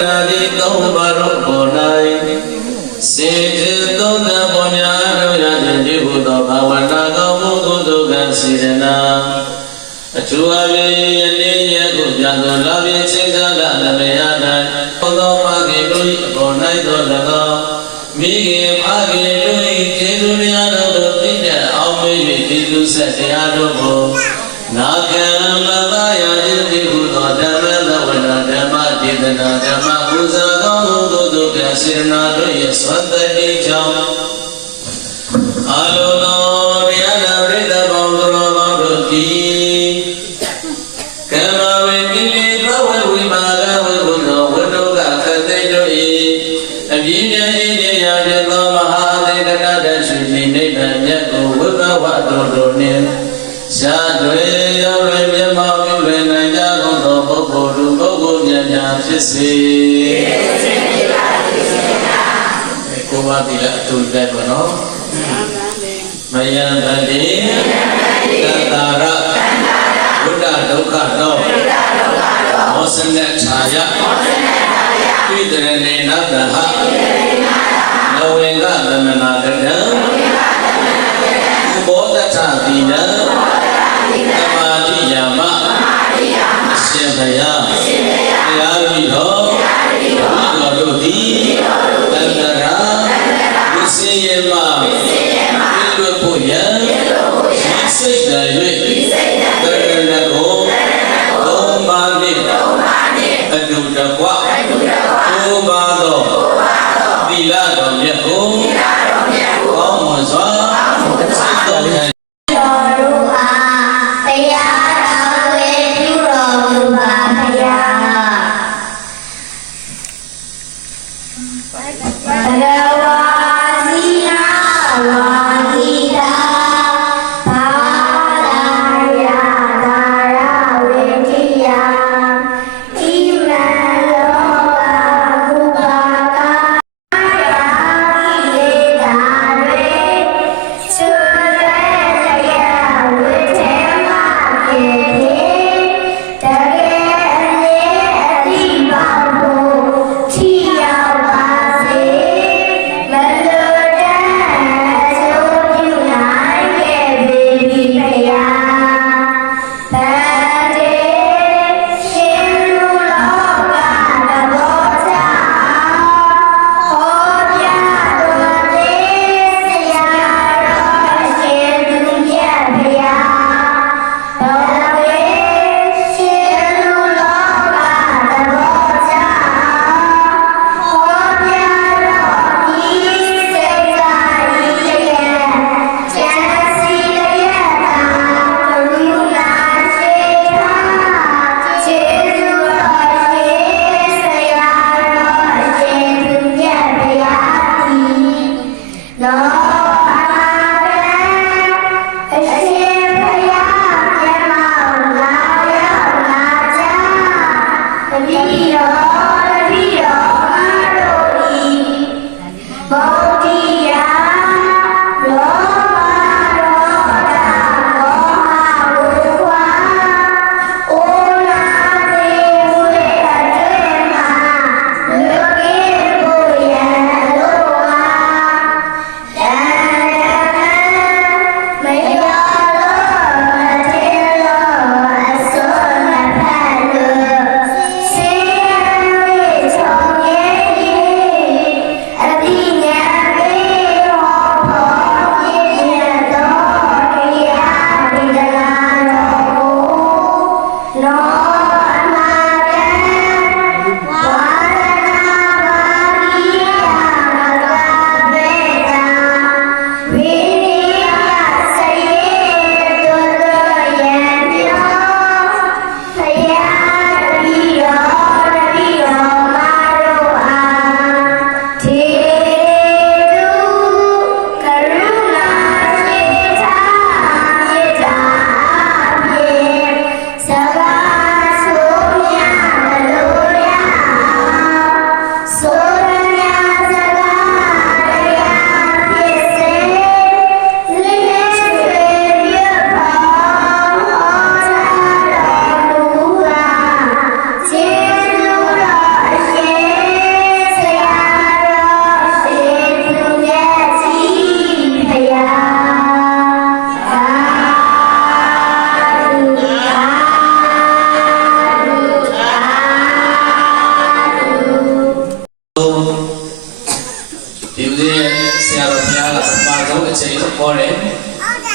တ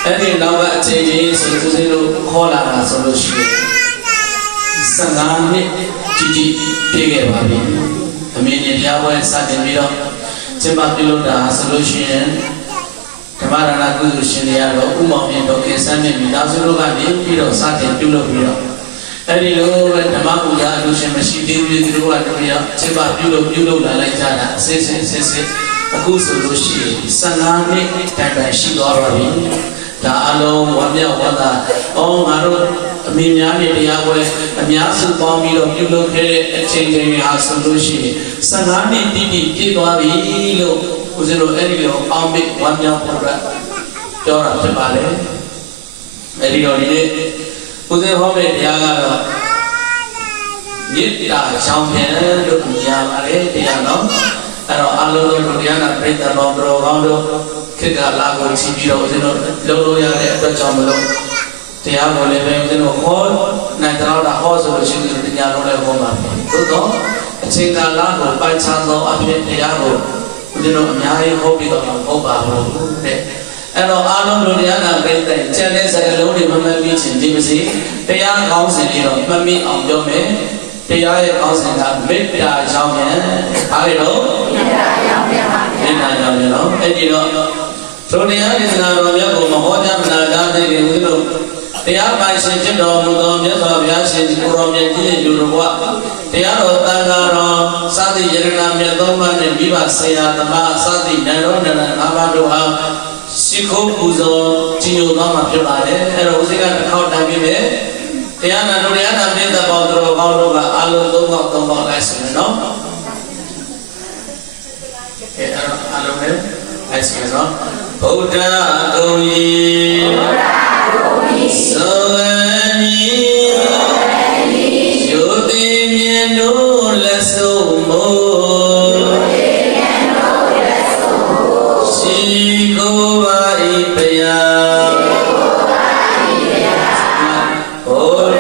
အဲ့ဒီနောက်ကအခြေကြီးဆိုသူစီတို့ခေါ်လာတာဆိုလို့ရှိရင်15နှစ်ကြီးပြည့်ခဲ့ပါပြီအမေနဲ့တရားပွဲစတင်ပြီးတော့ကျင်းပပြုလုပ်တာဆိုလို့ရှိရင်ဓမ္မရဏကုသိုလ်ရှင်တွေကတော့ဥမောင်မြင့်တော်ခင်ဆန်းမြင့်မိသားစုတို့ကနေပြီးတော့စတင်ပြုလုပ်ပြီးတော့အဲ့ဒီလိုပဲဓမ္မပူဇာအလူရှင်မရှိသေးဘူးသူတို့ကတည်းကကျင်းပပြုလုပ်လာလိုက်ကြတာအစစ်အခုဆိုလို့ရှိရင်15နှစ်တိုင်တိုင်ရှိသွားပါပြီဒါအလုံးဝမြောက်ဝမ်းသာငါတို့အမိများနဲ့တရားပွဲအများစုပေါင်းပြီးတော့ပြုလုပ်ခဲ့တဲ့အချိန်တွေဟာဆိုလို့ရှိရင်15နှစ်တိတိပြည့်သွားပြီလို့ဦးဇင်းတို့အဲ့ဒီလိုအောင်မေဝမ်းမြောက်ဖို့ပြောတာဖြစ်ပါလေအဲ့ဒီတော့ဒီနေ့ဦးဇင်းဟောမယ့်တရားကတော့မေတ္တာကြောင့်ပြန်လို့မြင်ရပါတယ်တရားနော်အဲ့တော့အလုံးစုံတို့တရားနာပြိတ္တတော်တော်ကောင်းတို့ခေတ္တလာကိုကြည့်ပြီးတော့ဦးဇင်းတို့လုံးလို့ရတဲ့အတွက်ကြောင့်မလို့တရားကိုလည်းပဲဦးဇင်းတို့ဟောနိုင်တော့တာဟောဆိုလို့ရှိရင်တရားလုံးလည်းဟောမှာပဲသို့တော့အချိန်ကာလကိုပိုင်ခြားသောအဖြစ်တရားကိုဦးဇင်းတို့အများကြီးဟောပြီးတော့မဟုတ်ပါဘူးတဲ့အဲ့တော့အားလုံးတို့တရားနာပြိတ္တကျန်တဲ့စကားလုံးတွေမမှတ်မိချင်ဒီမစီတရားကောင်းစဉ်တွေတော့မှတ်မိအောင်ပြောမယ်တရားရဲ့ကောင်းစဉ်ကမေတ္တာကြောင့်ပြန်အားရတော့မေတ္တာကြောင့်ပြန်ပါမေတ္တာကြောင့်ပြန်တော့အဲ့ဒီတော့ထိုတရားဒေသနာတော်မြတ်ကိုမဟောကြားမနာကြသေးဘူးဦးတို့တရားပိုင်ရှင်ဖြစ်တော်မူသောမြတ်စွာဘုရားရှင်ကိုရောမြတ်ကြီးလူတော်ဘဝတရားတော်သံဃာတော်စသည်ယရဏမြတ်သုံးပါးနှင့်မိဘဆရာသမားစသည်နန္ဒောနန္ဒအာဘတို့ဟာရှိခိုးပူဇော်ကြီးညိုသွားမှာဖြစ်ပါတယ်အဲ့တော့ဦးစိကတစ်ခေါက်တိုင်ပြီးပဲတရားနာတို့တရားနာပြည့်တဲ့ပေါင်းတော်ကောင်းတို့ကအလုံး၃ပေါင်းလိုက်ဆိုရင်နော်အဲ့ဒါအလုံးနဲ့အဲ့ဆိုရင်နော်ဗုဒ္ဓဂုံကြီးသောဝနီယုတိမြတ်တို့လက်ဆုံးမို့ရှိကိုပါဤဘုရားဘ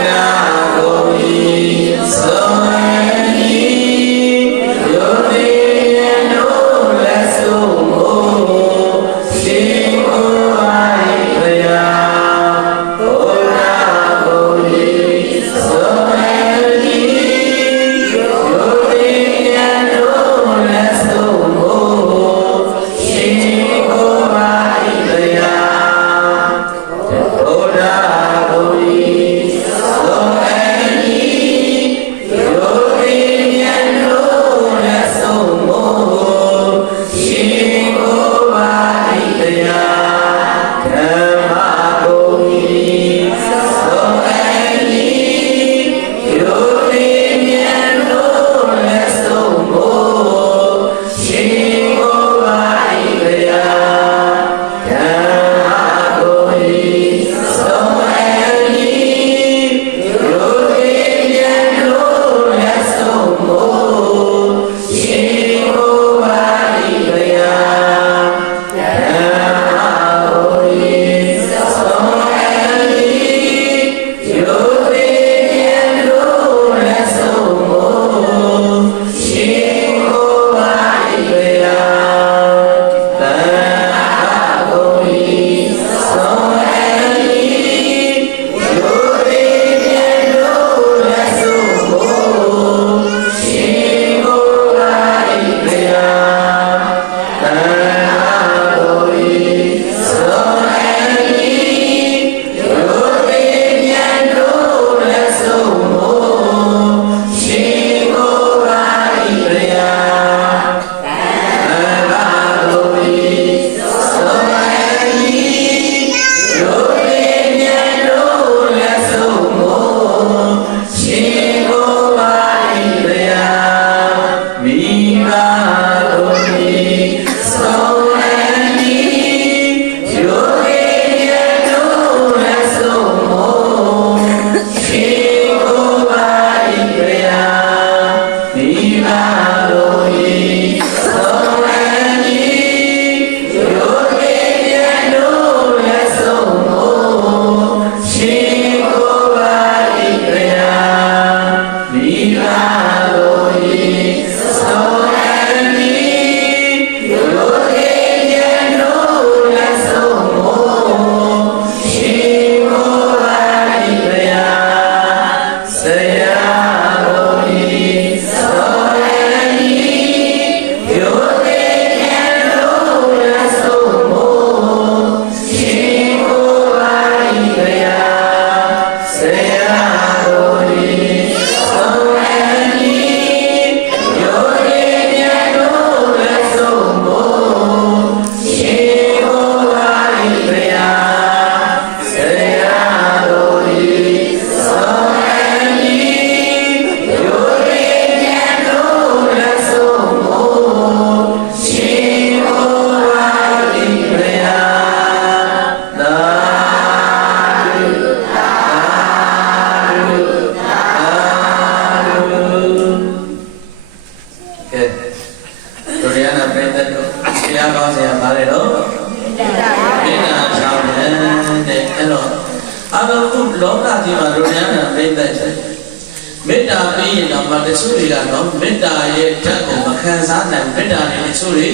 တို့ရနာပြတဲ့တို့တရားကောင်းစရာပါလေတော့မေတ္တာကြောင့်တဲ့အဲ့တော့အဘုလောကကြီးမှာတို့ရနာပြတဲ့မေတ္တာပြီးရင်တော့မတချို့တွေကတော့မေတ္တာရဲ့ဓာတ်ကိုမခံစားနိုင်မေတ္တာနဲ့တချို့တွေ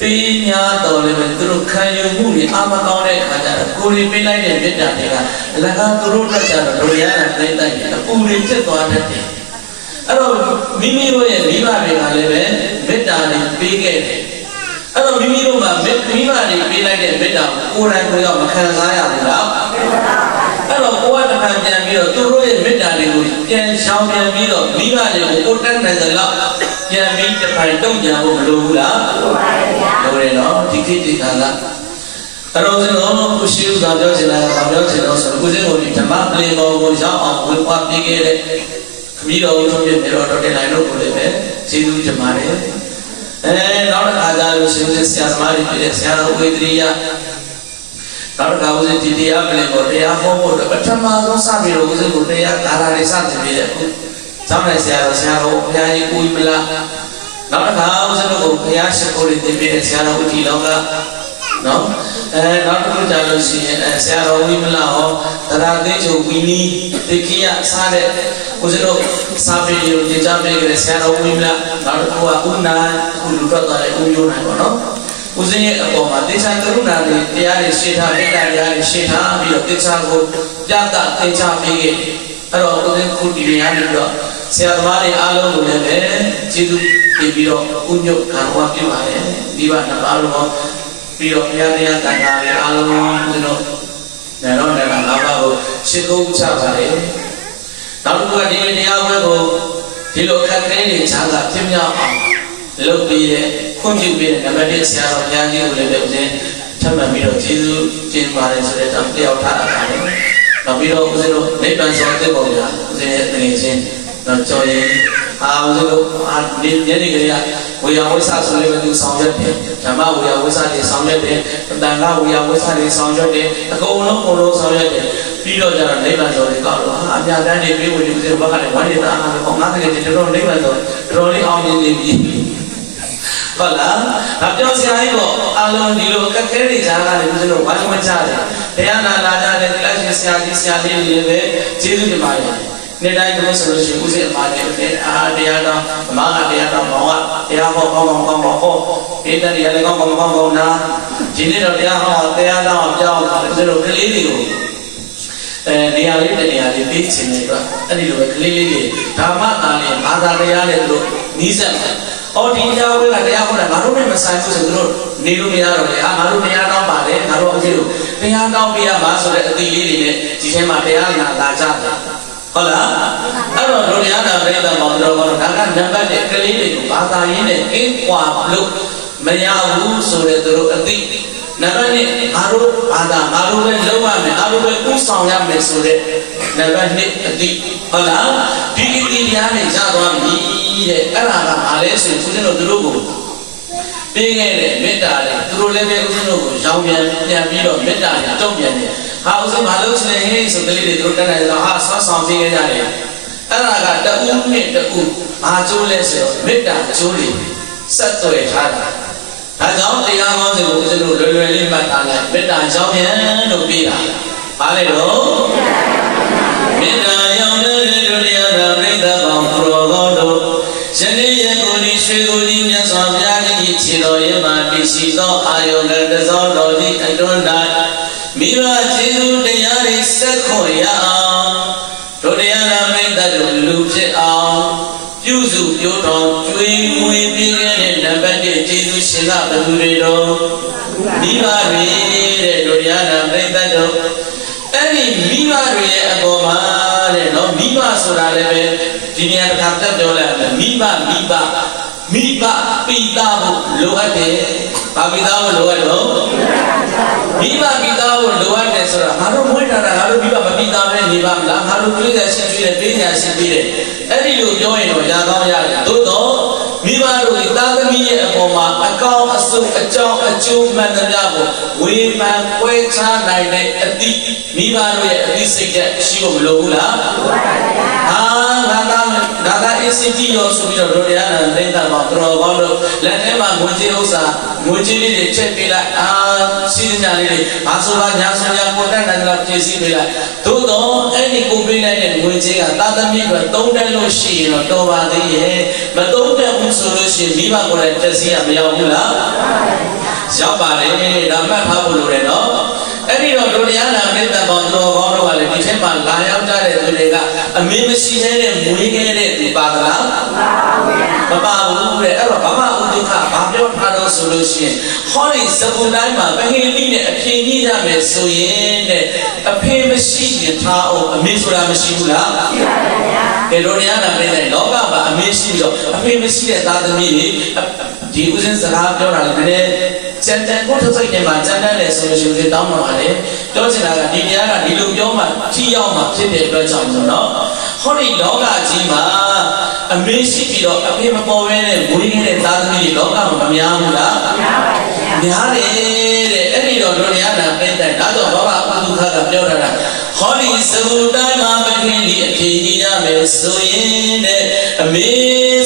ပေးများတော်လည်းပဲသူတို့ခံယူမှုတွေအာမကောင်းတဲ့အခါကျတော့ကိုယ်တွေပေးလိုက်တဲ့မေတ္တာတွေကလည်းကားသူတို့တက်ကြတော့တို့ရနာပြတဲ့အပူတွေဖြစ်သွားတတ်တယ်အဲ့တော့မိမိတို့ရဲ့မိဘတွေကလည်းပဲမေတ္တာတွေပေးခဲ့တယ်အဲ့တော့မိမိတို့မှာမိဘတွေပေးလိုက်တဲ့မေတ္တာကိုကိုယ်တိုင်ကိုယ်ရောက်မခံစားရဘူးလားအဲ့တော့ကိုယ်ကတခါပြန်ပြီးတော့သူတို့ရဲ့မေတ္တာတွေကိုပြန်ရှောင်ပြန်ပြီးတော့မိဘတွေကိုကိုယ်တက်နိုင်သလောက်ပြန်ပြီးတစ်ဖိုင်တုံ့ပြန်ဖို့မလိုဘူးလားလိုတယ်နော်ဒီခေတ်ဒီကာလအဲ့တော့ကျွန်တော်ကိုရှိဦးသာပြောချင်တာကပြောချင်တော့ဆိုကိုယ်စင်းကိုဒီဓမ္မပလင်ပေါ်ကိုရောက်အောင်ဝင်ပွားပြီးခဲ့တဲ့မိတော်ဦးထုံးပြမြေတော်တင်နိုင်လို့ကိုလည်းပဲကျေးဇူးတင်ပါတယ်နောက်တစ်ခါကျလို့ရှင်ဦးဆရာသမားတွေဖြစ်တဲ့ဆရာတော်ဝေဒရိယနောက်တစ်ခါဦးဇင်းဒီတရားပလင်ပေါ်တရားဟောဖို့ပထမဆုံးစပြီးတော့ဦးဇင်းကိုတရားကာလာတွေစတင်ပြီးတဲ့အခုကျောင်းနိုင်ဆရာတော်ဘုရားကြီးကိုကြီးမလားနောက်တစ်ခါဦးဇင်းတို့ကိုဘုရားရှိခိုးတွေတင်ပြီးတဲ့ဆရာတော်ဦးဒီလောကနော်နောက်တစ်ခုကြာလို့ရှိရင်ဆရာတော်ဝိမလဟောတရားသိချုပ်ဝီနီတိခိယစားတဲ့ဦးဇင်းတို့စာပေကိုသင်ကြားပေးကြတဲ့ဆရာတော်ဝိမလနောက်တစ်ခုကဥနာခုလူတော်တော်လည်းဥယုံနိုင်ပါတော့ဦးဇင်းရဲ့အပေါ်မှာတေချာကရုဏာတွေတရားတွေရှင်းထားမေတ္တာတရားတွေရှင်းထားပြီးတော့တေချာကိုပြသသင်ကြားပေးခဲ့အဲ့တော့ဦးဇင်းခုဒီနေရာပြီးတော့ဆရာသမားတွေအားလုံးကိုလည်းပဲကျေးဇူးတင်ပြီးတော့ဥညုတ်ခံဝါပြုပါတယ်ဒီပါနှစ်ပါးလုံးပြီးတော့ဘုရားတရားတန်ခါတွေအားလုံးကျွန်တော်နေတော့နေတာငါးပါးကိုရှင်းကုန်ချပါတယ်နောက်တစ်ခုကဒီတရားဝဲကိုဒီလိုအခက်အခဲတွေချားတာဖြစ်မြောက်အောင်လုပ်ပြီးတဲ့ခွင့်ပြုပြီးတဲ့နံပါတ်1ဆရာတော်ဘုရားကြီးကိုလည်းပဲဦးဇင်းထပ်မံပြီးတော့ကျေးဇူးတင်ပါတယ်ဆိုတဲ့တောင်းတယောက်ထားတာပါတယ်နောက်ပြီးတော့ဦးဇင်းတို့နိဗ္ဗာန်ဆောင်တဲ့ပုံစံဦးဇင်းရဲ့တကယ်ချင်းတော့ကြော်ရင်ဦးဇင်းတို့ညနေကလေးကဝေယဝိဆာဆိုလည်းပဲသူဆောင်ရွက်တယ်ဓမ္မဝေယဝိဆာတွေဆောင်ရွက်တယ်တန်ခါဝေယဝိဆာတွေဆောင်ရွက်တယ်အကုန်လုံးဆောင်ရွက်တယ်ပြီးတော့ကျတော့နိဗ္ဗာန်တော်တွေကောက်တော့အမြတ်တမ်းတွေပြေးဝင်ပြီးဘက်ကလည်းဝမ်းနေတာအားလုံးငါးတကယ်တော်တော်နိဗ္ဗာန်တော်တော်လေးအောင်မြင်နေပြီဟုတ်လားဒါပြောစရာကြီးပေါ့အလုံးဒီလိုကက်ခဲတွေကြားရတယ်ဦးဇင်းတို့ဝမ်းမချတယ်တရားနာလာကြတဲ့လက်ရှင်ဆရာကြီးဆရာလေးတွေလည်းပဲကျေးဇူးတင်ပါတယ်နေ့တိုင်းတို့ဆိုလို့ရှိရင်ဦးဇင်းအမှားတယ်တရားတော်အမှားကတရားတော်ဘောင်းကတရားဟောကောင်းကောင်းဟောဒီတည်းရလည်းကောင်းကောင်းနာဒီနေ့တော့တရားဟောတရားတော်ပြောင်းဦးဇင်းတို့ကလေးတွေကိုနေရာလေးတနေရာလေးပေးချင်တယ်ကွာအဲ့ဒီလိုပဲကလေးလေးတွေဓမ္မတာလေးဘာသာတရားနဲ့တို့နီးစပ်တယ်အော်ဒီတရားဝဲကတရားဟောတာငါတို့နဲ့မဆိုင်ဘူးဆိုတို့နေလို့မရတော့လေငါတို့တရားတောင်းပါလေငါတို့အခုတို့တရားတောင်းပေးရမှာဆိုတဲ့အသီးလေးတွေနဲ့ဒီထဲမှာတရားနာလာကြတယ်ဟုတ်လားအဲ့တော့လူတရားနာပြိဿမောင်တော်ကတော့ဒါကနံပါတ်1ကလေးတွေကိုဘာသာရင်းနဲ့ကင်းကွာလို့မရဘူးဆိုတဲ့သူတို့အသီးနံပါတ်2ငါတို့ဘာသာငါတို့ပဲလုပ်ရမယ်ငါတို့ပဲဥဆောင်ရမယ်ဆိုတဲ့နံပါတ်2အသီးဟုတ်လားဒီအသီးတရားနဲ့ရသွားပြီတဲ့အဲ့ဒါကအားလဲဆိုရင်ဦးဇင်းတို့သူတို့ကိုပေးခဲ့တဲ့မေတ္တာတွေသူတို့လည်းပဲဦးဇင်းတို့ကိုရောင်းပြန်ပြီးတော့မေတ္တာတွေတုံ့ပြန်တယ်ဟာဦးဇင်းဘာလို့ဆိုလဲဟေးဆိုကလေးတွေသူတို့တက်နေတော့ဟာဆွမ်းဆောင်ပေးခဲ့ကြတယ်အဲ့ဒါကတဦးနဲ့တဦးဘာကျိုးလဲဆိုတော့မေတ္တာကျိုးတွေဆက်သွယ်ထားတာဒါကြောင့်တရားကောင်းစဉ်ကိုဦးဇင်းတို့လွယ်လွယ်လေးမှတ်ထားလိုက်မေတ္တာရောင်းပြန်လို့ပြီးတာဘာလဲတော့မေတ္တာရောင်းတဲ့လူတရားတော်ပြိဿပေါင်းပရောဂောတို့ယနေ့ယခုဒီရွှေကိုကြီးမြတ်စွာဘုရားကြီးခြေတော်ရမှာတည်ရှိသောအာယုန်တစောတော်ကြီးအတွန်း၌မိဘကျေးဇူးတရားတွေဆက်ခွန်ရအောင်တို့တရားနာမိတ်တတို့လူဖြစ်အောင်ပြုစုပြောတော်ကျွေးမွေးပြီးခဲ့တဲ့နံပါတ်1ကျေးဇူးရှင်ကဘယ်သူတွေတော့မိဘတွေတဲ့တို့တရားနာမိတ်တတို့အဲ့ဒီမိဘတွေရဲ့အပေါ်မှာတဲ့နော်မိဘဆိုတာလည်းပဲဒီနေရာတစ်ခါတက်ပြောလိုက်တယ်မိဘပိတာဖို့လိုအပ်တယ်။ဘာပိတာဖို့လိုအပ်တော့မိဘပိတာဖို့လိုအပ်တယ်ဆိုတာငါတို့မွေးထားတာငါတို့မိဘမပိတာပဲနေပါမလားငါတို့တွေးတယ်ရှင်းပြီးတယ်တွေးညာရှင်းပြီးတယ်အဲ့ဒီလိုပြောရင်တော့ရကောင်းရတယ်သို့တော့မိဘတို့ဒီသားသမီးရဲ့အပေါ်မှာအကောင်းအဆုပ်အကြောင်းအကျိုးမှန်သမျှကိုဝေဖန်ပွဲချနိုင်တဲ့အသည့်မိဘတို့ရဲ့အသည့်စိတ်ဓာတ်ရှိဖို့မလိုဘူးလားဟာငါသား ဒါက ACT ရောဆိုပြီးတော့ဒုတိယနာသိတာပါတော်ကောင်းလို့လက်ထဲမှာငွေကြေးဥစ္စာငွေကြေးလေးတွေထည့်ပေးလိုက်စီးညာလေးတွေဘာဆိုပါညာဆိုညာကိုတက်နိုင်တော့ဖြည့်ဆည်းပေးလိုက်သို့တော့အဲ့ဒီကိုပေးလိုက်တဲ့ငွေကြေးကသာသမီကသုံးတက်လို့ရှိရင်တော့တော်ပါသေးရဲ့မသုံးတက်ဘူးဆိုလို့ရှိရင်မိဘကိုယ်တိုင်တက်စီရမရောက်ဘူးလားရောက်ပါတယ်ဒါမှတ်ထားဖို့လိုတယ်နော်အဲ့ဒီတော့ဒုတိယနာပြိတ္တဘောင်တော်ကောင်းတော့ကလည်းဒီထက်မှလာရောက်ကြတဲ့သူတွေကအမင်းမရှိတဲ့မွေးခဲ့တဲ့သူပါသလားမပါဘူးတဲ့အဲ့တော့ဘာမှဥဒုက္ခဘာပြောထားတော့ဆိုလို့ရှိရင်ဟောဒီစကူတိုင်းမှာပဟိလိနဲ့အဖေကြီးရမယ်ဆိုရင်တဲ့အဖေမရှိရင်ထားအောင်အမေဆိုတာမရှိဘူးလားရှိပါပါဗျာကဲဒုတိယနာပြိတ္တလောကမှာအမေရှိပြီးတော့အဖေမရှိတဲ့သားသမီးတွေဒီဥစဉ်စကားပြောတာလည်းကျန်တဲ့ကိုထုတ်စိတ်ထဲမှာကျန်တဲ့ဆိုလို့ရှိရင်တောင်းပါပါလေပြောချင်တာကဒီတရားကဒီလိုပြောမှထီရောက်မှဖြစ်တဲ့အတွက်ကြောင့်ဆိုတော့ဟောဒီလောကကြီးမှာအမေရှိပြီးတော့အဖေမပေါ်ဘဲနဲ့မွေးခဲ့တဲ့သားသမီးတွေလောကမှာမများဘူးလားများပါဗျာများတယ်တဲ့အဲ့ဒီတော့ဒုတိယနာပြည့်တဲ့ဒါကြောင့်ဘာဝအဒုက္ခကပြောတာဟောဒီစဘူတိုင်းမှာပခင်ဒီအဖြစ်ကြီးရမယ်ဆိုရင်တဲ့အမေ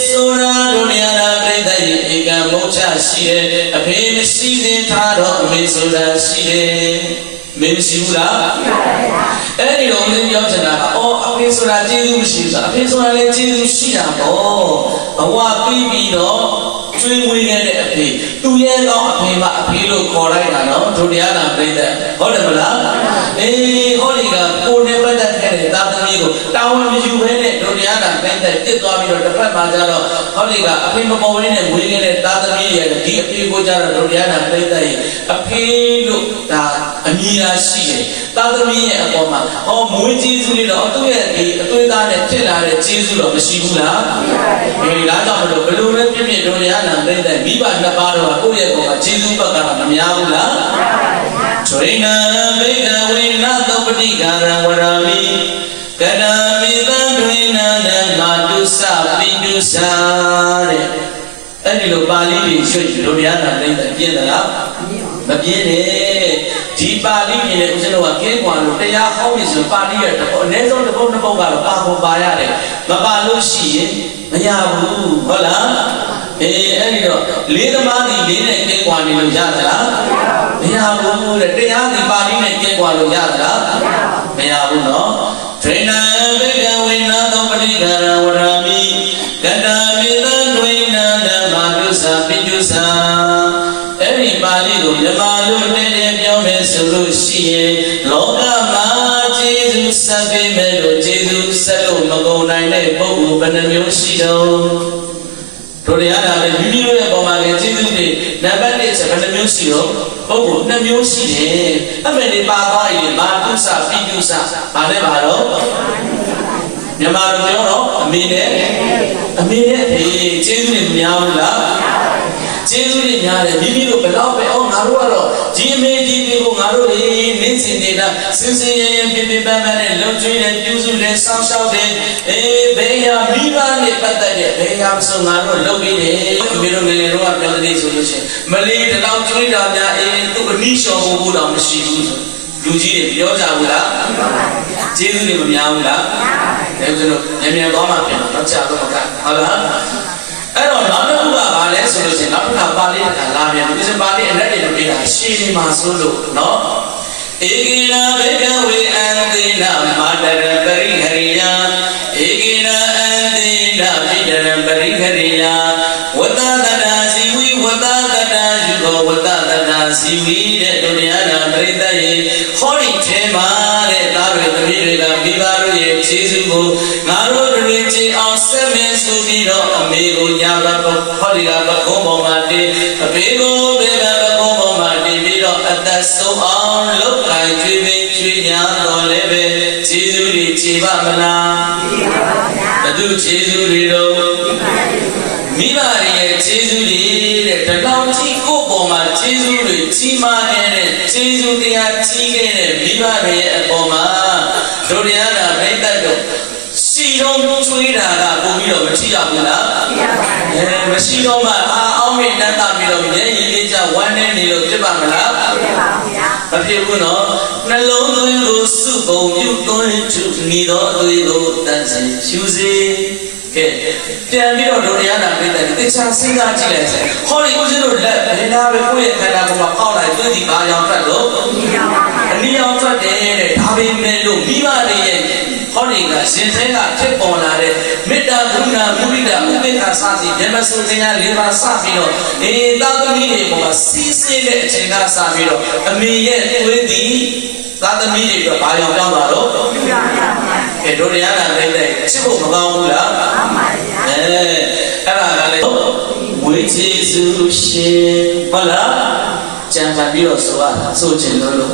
ဆိုတာဒုတိယနာပြည့်တဲ့ဧကမုတ်ချရှိတယ်အဖေမရှိသေးထားတော့အမေဆိုတာရှိတယ်မင်းမရှိဘူးလားအဲ့ဒီတော့ဦးဇင်းပြောချင်တာကအော်အဖေဆိုတာကျေးဇူးမရှိဘူးဆိုတာအဖေဆိုတာလည်းကျေးဇူးရှိတာပေါ့ဘဝပြီးပြီးတော့ကျွေးမွေးခဲ့တဲ့အဖေသူရဲ့ကောင်းအဖေမအဖေလို့ခေါ်လိုက်တာနော်ဒုတိယနာပြိတ္တဟုတ်တယ်မလားအေးဟောဒီကကိုနေပတ်သက်ခဲ့တဲ့သာသမီကိုတာဝန်မယူဘဲနဲ့ဒုတိယနာပြိတ္တတစ်သွားပြီးတော့တစ်ဖက်မှာကျတော့ဟောဒီကအဖေမပေါ်ရင်းနဲ့မွေးခဲ့တဲ့သာသမီရဲ့ဒီအဖေကိုကျတော့ဒုတိယနာပြိတ္တရဲ့အဖေလို့ဒါအမည်ရာရှိတယ်သာသမီရဲ့အပေါ်မှာဟောမွေးကျေးဇူးတွေတော့သူ့ရဲ့ဒီအသွေးသားနဲ့ဖြစ်လာတဲ့ကျေးဇူးတော့မရှိဘူးလားမရှိပါဘူးဒါကြောင့်မလို့ဘလို့လဲပြည့်ပြည့်ဒုတိယနာပြိတ္တမိဘနှစ်ပါးတော့ကိုယ့်ရဲ့ပုံမှာကျေးဇူးဘက်ကတော့မများဘူးလားဒွိနာဘေကဝေနသောပတိကာရဝရမိကတံမိသံဒွိနာနမာတုစပိတုစတဲ့အဲ့ဒီလိုပါဠိတွေရွှေ့ဒုတိယနာပြိတ္တပြည့်သလားမပြည့်နဲ့ဒီပါဠိမြင်တဲ့ဦးဇင်းတို့ကကင်းကွာလို့တရားဟောပြီဆိုပါဠိရဲ့အနည်းဆုံးတစ်ပုဒ်နှစ်ပုဒ်ကတော့ပါဖို့ပါရတယ်မပါလို့ရှိရင်မရဘူးဟုတ်လားအဲ့ဒီတော့လေးသမားဒီလေးနဲ့ကင်းကွာနေလို့ရသလားမရဘူးတဲ့တရားဒီပါဠိနဲ့ကင်းကွာလို့ရသလားမရဘူးနော်ဒိဏဘေကဝေနသောပတိကာရဝရမိကတံမေတံဒွိနာဓမ္မာတုသပိတုသအဲ့ဒီပါဠိကိုမြန်မာလိုနဲ့ပြောမယ်ဆိုလို့ရှိရင်လောကမှာကျေးဇူးဆက်ပေးမယ်လို့ကျေးဇူးဆက်လို့မကုန်နိုင်တဲ့ပုဂ္ဂိုလ်ဘယ်နှမျိုးရှိတော့ဒုတိယနာပဲမိမိတို့ရဲ့ပုံမှာကျေးဇူးတွေနံပါတ်1ချက်ဘယ်နှမျိုးရှိတော့ပုဂ္ဂိုလ်2မျိုးရှိတယ်အမေတွေပါသွားရင်မာတုစပိတုစဘာနဲ့ပါတော့မြန်မာလိုပြောတော့အမေနဲ့ကျေးဇူးတွေမများဘူးလားကျေးဇူးတွေများတယ်မိမိတို့ဘယ်တော့ပဲအောင်ငါတို့ကတော့ဒီအမေဒီဒီကိုငါတို့နေစဉ်နေတာစင်စင်ရဲရဲပြပြပန်းပန်းနဲ့လုံကျွေးတယ်ပြုစုတယ်စောင့်ရှောက်တယ်ဘယ်ဟာမိဘနဲ့ပတ်သက်တဲ့ဘယ်ဟာမဆိုငါတို့လုပ်ပြီးတယ်အမေတို့ငယ်ငယ်တော့ပြောတဲ့ဆိုလို့ရှိရင်မလေးတလောက်ကျွေးတာများသူ့အနိရှော်ဖို့တော့မရှိဘူးဆိုလူကြီးတွေပြောကြဘူးလားကျေးဇူးတွေမများဘူးလားဒါဆိုတော့မြန်သွားမှပြန်တော့ကြာတော့မကဟုတ်လားအဲ့တော့နောက်တစ်ခုကဘာလဲဆိုလို့ရှိရင်နောက်တစ်ခါပါဠိကလာပြန်ဒီစပါဠိအလက်တွေပြတာရှင်းနေမှာဆိုလို့နော်ဧကိနာဘေကဝေအန္တိနာမာတရပရိဟရိယဧကိနာအန္တိနာပိတရပရိဟရိယဝတ္တတတာစီဝိဝတ္တတတာယူသောဝတ္တတတာစီဝိတဲ့ဒုတိယနာပရိသတ်ရေဟောဒီထဲမှာတဲ့သားတွေသမီးတွေကမိဘတို့ရဲ့ခြေစုကိုငါတို့တွေကြည်အောင်ဆက်မယ်ဆိုပြီးတော့အမေကိုညာဘဟောဒီကပကုံးပေါ်မှာတင်အဖေကိုဘေကပကုံးပေါ်မှာတင်ပြီးတော့အသက်ဆုံးအောင်လုပ်ကိုင်ကျွေးပင်ကျွေးညာတော်လည်းပဲခြေစုတွေခြေပါမလားခြေပါပါဗျာဘသူခြေစုတွေတော့မိဘရဲ့ခြေစုတွေတဲ့တလောင်ကြီးကိုပေါ်မှာခြေစုတွေကြီးမားနေတဲ့ခြေစုတရားကြီးခဲ့တဲ့မိဘရဲ့အပေါ်မှာဒုတိယနာမိတ်တ်တို့စီတော့ချွေးတာကပုံပြီးတော့မထီရဘူးလားမရှိတော့မှအောင်းမြင့်တန်းတာပြီးတော့မျက်ရည်လေးကျဝမ်းနေနေလို့ဖြစ်ပါမလားဖြစ်ပါဘူးဗျာမဖြစ်ဘူးနော်နှလုံးသွင်းကိုစုပုံပြုသွင်းထုနေတော့အသွေးကိုတန်ဆင်ဖြူစေက ပြန်ပြီးတော့ဒုရယနာပြတဲ့တခြားစဉ်းစားကြည့်လိုက်စေဟောဒီကိုရှင်တို့လက်ဘယ်နာပဲကိုယ့်ရဲ့ခန္ဓာကိုယ်မှာပေါက်လိုက်သွေးဒီဘာရောင်ထွက်လို့အနီရောင်ထွက်တယ်တဲ့ဒါပေမဲ့လို့မိဘတွေရဲ့ဟောဒီကရှင်ထဲကဖြစ်ပေါ်လာတဲ့မေတ္တာကရုဏာမုဒိတာဥပေက္ခစသည်ဓမ္မစုတရား၄ပါးစပြီးတော့သာသမီတွေပေါ်မှာစီးဆင်းတဲ့အချိန်ကစပြီးတော့အမေရဲ့သွေးသည်သာသမီတွေတော့ဘာရောင်ပြောင်းသွားတော့ဒုရယနာပြတဲ့ချစ်ဖို့မကောင်းဘူးလားမှန်ပါဗျာအဲ့ဒါကလည်းဝိဇေစုရှင်ဟုတ်လားကြံဖန်ပြီးတော့ဆိုရတာဆိုခြင်းလို့ဟု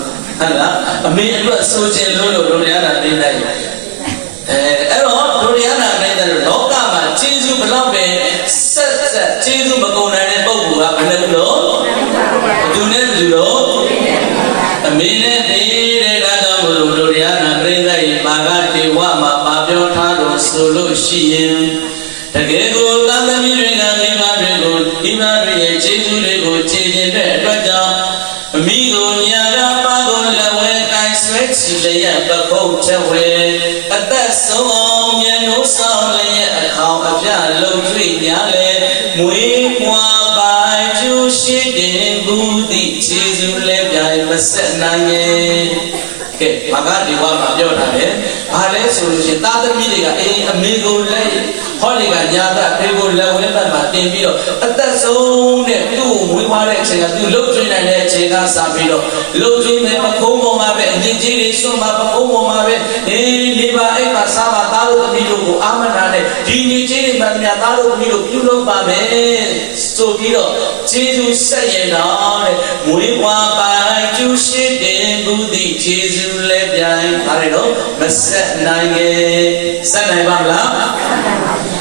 တ်လားအမေအတွက်ဆိုခြင်းလို့ဒုရယနာပြတဲ့အဲ့တော့ဒုရယနာပြတဲ့လောကမှာကျေးဇူးဘလောက်ပဲဆက်ကျေးဇူးမကုန်နိုင်တဲ့ပုဂ္ဂိုလ်ကဘယ်လိုလို့သူနဲ့သူလို့အမေနဲ့နေတဲ့ဒါကြောင့်မလို့ဒုရယနာပြတဲ့မာဂတေဝမှာပါပြောထားလို့ဆိုလို့ရှိရင်တကယ်ကိုသာသမီတွေကမိဘတွေကိုဒီမတွေရဲ့ကျေးဇူးတွေကိုခြေကျင်တဲ့အတွက်ကြောင့်အမိကိုညာရပါကိုလည်းဝဲကိုင်းဆွဲချီလျက်ပခုတ်ချက်ဝဲအသက်ဆုံးအောင်မျက်နှာဆောင်လျက်အခေါင်အပြလုံတွေ့များလေမွေးမွားပိုင်ကျူရှိတင်ဘူးသည့်ကျေးဇူးလည်းပြိုင်မဆက်နိုင်ရဲ့ကဲဘာကဒီဝါမှာပြောတာလေဘာလဲဆိုလို့ရှိရင်သာသမီတွေကအမေကိုလည်းဟောဒီကညာကဖေကိုလက်ဝဲဘက်မှာတင်ပြီးတော့အသက်ဆုံးတဲ့သူ့ကိုမွေးဖွားတဲ့အချိန်ကသူ့လှုပ်ကျွေးနိုင်တဲ့အချိန်ကစပြီးတော့လှုပ်ကျွေးမယ်ပကုံးပေါ်မှာပဲအငြင်းကြီးတွေဆွန့်မှာပကုံးပေါ်မှာပဲနေပါအိမ်မှာစားပါသားလို့သမီးတို့ကိုအာမနာနဲ့ဒီငြင်းကြီးတွေမှများသားလို့သမီးတို့ပြုလုပ်ပါမယ်ဆိုပြီးတော့ကျေးဇူးဆက်ရတော့တဲ့မွေးဖွားပိုင်ကျူရှိတင်ဘူးသည့်ကျေးဇူးလည်းပြိုင်ပါတယ်တော့မဆက်နိုင်ရဲ့ဆက်နိုင်ပါမလား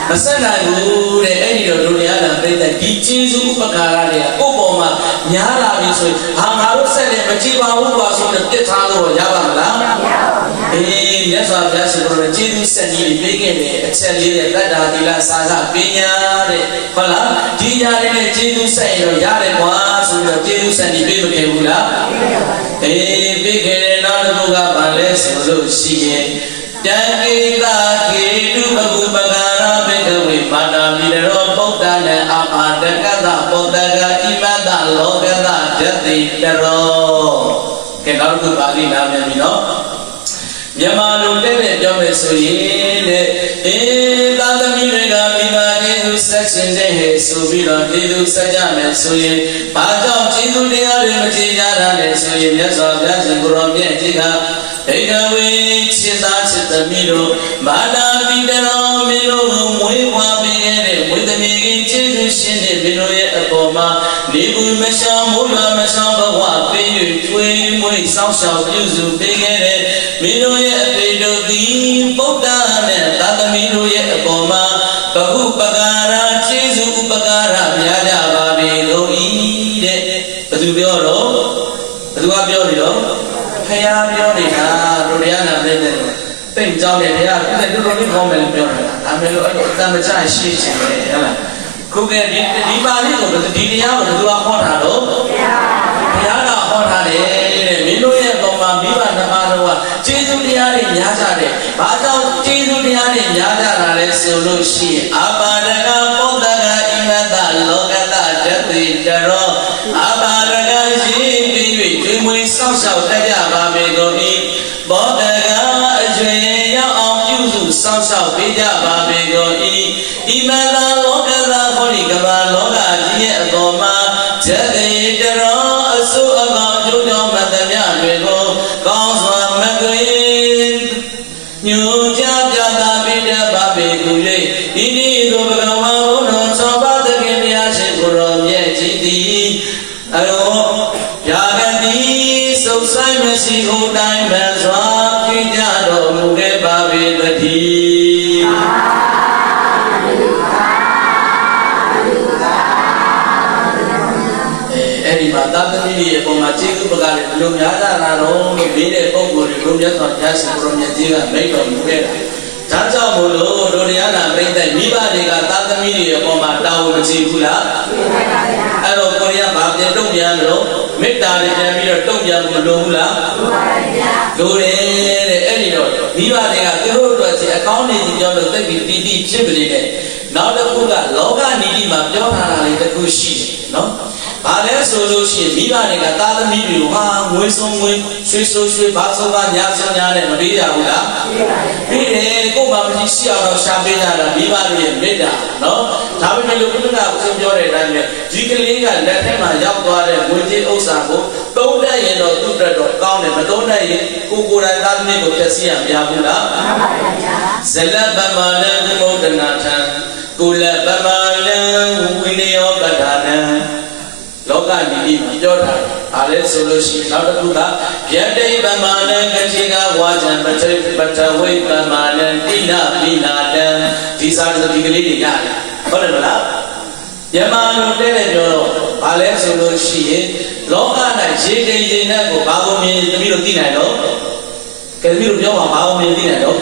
မဆက်နိုင်ဘူးတဲ့အဲ့ဒီတော့ဒုရယနာပြတဲ့ဒီကျေးဇူးဥပကာရတွေကကိုယ့်ပေါ်မှာများလာပြီဆိုရင်ငါတို့ဆက်တယ်မကြည်ပါဘူးကွာဆိုတော့ပြစ်ထားလို့ရပါမလားမရပါဘူးမြတ်စွာဘုရားရှင်တို့ကျေးဇူးဆက်ကြီးပေးခဲ့တယ်အချက်လေးတဲ့တတ္တာသီလစာကပညာတဲ့ဟုတ်လားဒီညာလေးနဲ့ကျေးဇူးဆက်ရင်တော့ရတယ်ကွာဆိုတော့ကျေးဇူးဆက်ကြီးပေးမခဲ့ဘူးလားပေးခဲ့တယ်နောက်တစ်ခုကဘာလဲဆိုလို့ရှိရင်တံကိတာကေတုဘဂုပကာရဘေကဝေပါဏာမိရောပုဒ္ဒနဲ့အာပါဒကသပုဒ္ဒကဣမတလောကသဓတိတရောကဲနောက်တစ်ခုပါဠိနားပြန်ပြီနော်မြန်မာလိုတဲ့ပြောမယ်ဆိုရင်တဲ့သာသမီတွေကမိဘကျေးဇူးဆက်ရှင်တဲ့ဟဲ့ဆိုပြီးတော့ကျေးဇူးဆက်ကြမယ်ဆိုရင်ဘာကြောင့်ကျေးဇူးတရားတွေမကျေကြတာလဲဆိုရင်မြတ်စွာဘုရားရှင်ကိုရောမြတ်ကြီးကဧကဝေချစ်သားချစ်သမီးတို့မာနာပိတရောမင်းတို့ကိုမွေးဖွားပေးခဲ့တဲ့မွေးသမီးကြီးကျေးဇူးရှင်တဲ့မင်းတို့ရဲ့အပေါ်မှာနေဘူးမရှောင်မိုးရွာမရှောင်ဘဝပေး၍ကျွေးမွေးစောင့်ရှောက်ပြုစုပေးခဲ့တဲ့မင်းတို့ရဲ့အဖေတို့သည်ဗုဒ္ဓနဲ့သာသမီတို့ရဲ့အပေါ်မှာဘဟုပကာရကျေးဇူးဥပကာရများကြပါပေကုန်၏တဲ့ဘယ်သူပြောတော့ဘယ်သူကပြောနေတော့ဖယားပြောနေတာဒုရယနာပြည့်တဲ့တိတ်ကြောင်းတယ်တရားပြည့်တဲ့တော်တော်လေးကောင်းမယ်လို့ပြောတာဒါပေမဲ့အဲ့လိုအတမချရှိချင်တယ်ဟုတ်လားခုကဒီပါဠိကိုဒီတရားကိုဘယ်သူကဟောတာတော့ဘုရားကဟောထားတယ်တဲ့မင်းတို့ရဲ့ပုံမှာမိဘနှစ်ပါးတို့ကကျေးဇူးတရားတွေများကြတယ်ဘာကြောင့်ကျေးဇူးတရားတွေများကြတာလဲဆိုလို့ရှိရင်အာပါဒကပုဒ္ဒကဣမတလောကတဓတိတရောအာပါဒကရှိပြီး၍ကျွေးမွေးစောင့်ရှောက်တတ်ကြပါပေကုန်၏ဘောဓကအကျွေရောက်အောင်ပြုစုစောင့်ရှောက်ပေးကြပါပေကုန်၏ဣမတလောကသဟောဒီကမ္ဘာလောကကြီးရဲ့အပေါ်မှာဓတိတရောအဆုအကောင်ကျိုးကြောင့်မတ္တမြတွေကိုကောင်းစွာမကွေညွန်ကြပြတာပိတပါပေကူ၍ဤနည်းသို့ဘဂဝါဘုန်းတော်၆ပါးသခင်ဘုရားရှင်ကိုရောမြတ်ကြီးသည်အရောယာဂတိစုပ်ဆိုင်မရှိဟုတိုင်းမှန်စွာပြုကြတော်မူခဲ့ပါပေတည်းအဲ့ဒီမှာသာသမီရဲ့ပုံမှာကျေးဇူးပကားတွေဘယ်လိုများကြတာတော့လို့မေးတဲ့ပုံကိုယ်တွေကိုမြတ်စွာဘုရားရှင်ကိုရောမြတ်ကြီးကမိန့်တော်မူခဲ့တာဒါကြောင့်မို့လို့ဒုရယနာပြိတ္တမိဘတွေကသာသမီတွေရဲ့ပုံမှာတာဝန်မကြည့်ဘူးလားအဲ့တော့ကို တွေကဘာပြန်တုံ့ပြန်လို့မေတ္တာတွေပြန်ပြီးတော့တုံ့ပြန်မှုလိုဘူးလားလိုတယ်တဲ့အဲ့ဒီတော့မိဘတွေကသူတို့အတွက်စီအကောင်းနေစီပြောလို့သိပြီးတီတီဖြစ်နေတယ်နောက်တစ်ခုကလောကနီတိမှာပြောထားတာလေးတစ်ခုရှိတယ်နော်ဘာလဲဆိုလို့ရှိရင်မိဘတွေကသားသမီးတွေကိုဟာငွေဆုံးငွေရွှေဆိုရွှေဘာဆုံးဘာညာဆုံးညာနဲ့မပေးကြဘူးလားပေးတယ်ကို့မှာမရှိအောင်တော့ရှာပေးကြတာမိဘတွေရဲ့မေတ္တာနော်ဒါပေမဲ့လို့ဘုရားကပြောတဲ့အတိုင်းပဲဒီကလေးကလက်ထက်မှာရောက်သွားတဲ့ငွေကြေးဥစ္စာကိုသုံးတတ်ရင်တော့သူ့အတွက်တော့ကောင်းတယ်မသုံးတတ်ရင်ကိုယ်တိုင်သားသမီးကိုဖျက်ဆီးရမရဘူးလားဇလပမလံဘုဒ္ဓနာထံကုလပမလံဝိနယောပဋ္ဌာနံလောကနိတိမှာပြောတာ။အားလဲဆိုလို့ရှိရင်နောက်တစ်ခုကယတိပမနံကတိကဝါဇံပဋိပတဝိပမနံတိနာပိနာတံဒီစာဒီကလေးတွေရတယ်။ဟုတ်တယ်မလား။ယမလိုတဲ့ပြောတော့အားလဲဆိုလို့ရှိရင်လောက၌ရေတိရေနတ်ကိုဘာကိုမြင်သမီးတို့သိနိုင်တော့ကဲသမီးတို့ပြောပါဘာကိုမြင်သိနိုင်တော့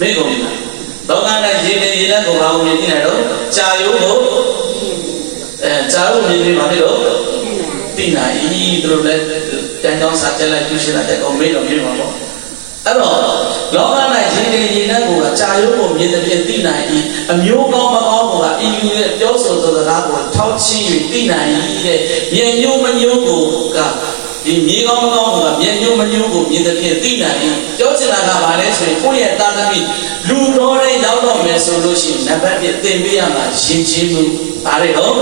မေကုန်လား။လောက၌ရေတိရေနတ်ကိုဘာကိုမြင်သိနိုင်တော့ကြာယုံကိုကြာလို့မြင်နေပါလေတော့သိနိုင်ဤသူတို့လည်းတန်ကြောင်းစာချက်လိုက်ကျူးရှင်းတဲ့ကောင်မေးတော့မြင်ပါတော့အဲ့တော့လောက၌ရင်တင်ရင်နဲ့ကိုကြာရုံးကိုမြင်တဲ့ဖြစ်သိနိုင်ဤအမျိုးကောင်းမကောင်းကအီယူရဲ့ပြောဆိုသောစကားကိုထောက်ချင်း၍သိနိုင်တဲ့မြင်ညိုးမညိုးကိုကဒီမြေကောင်းမကောင်းကမြင်ညိုးမညိုးကိုမြင်တဲ့ဖြစ်သိနိုင်ဤပြောချင်တာကဘာလဲဆိုရင်ကိုယ့်ရဲ့သားသမီးလူတော်တဲ့ရောက်တော့မယ်ဆိုလို့ရှိရင်နံပါတ်1သင်ပေးရမှာရှင်ချင်းမှုပါလေတော့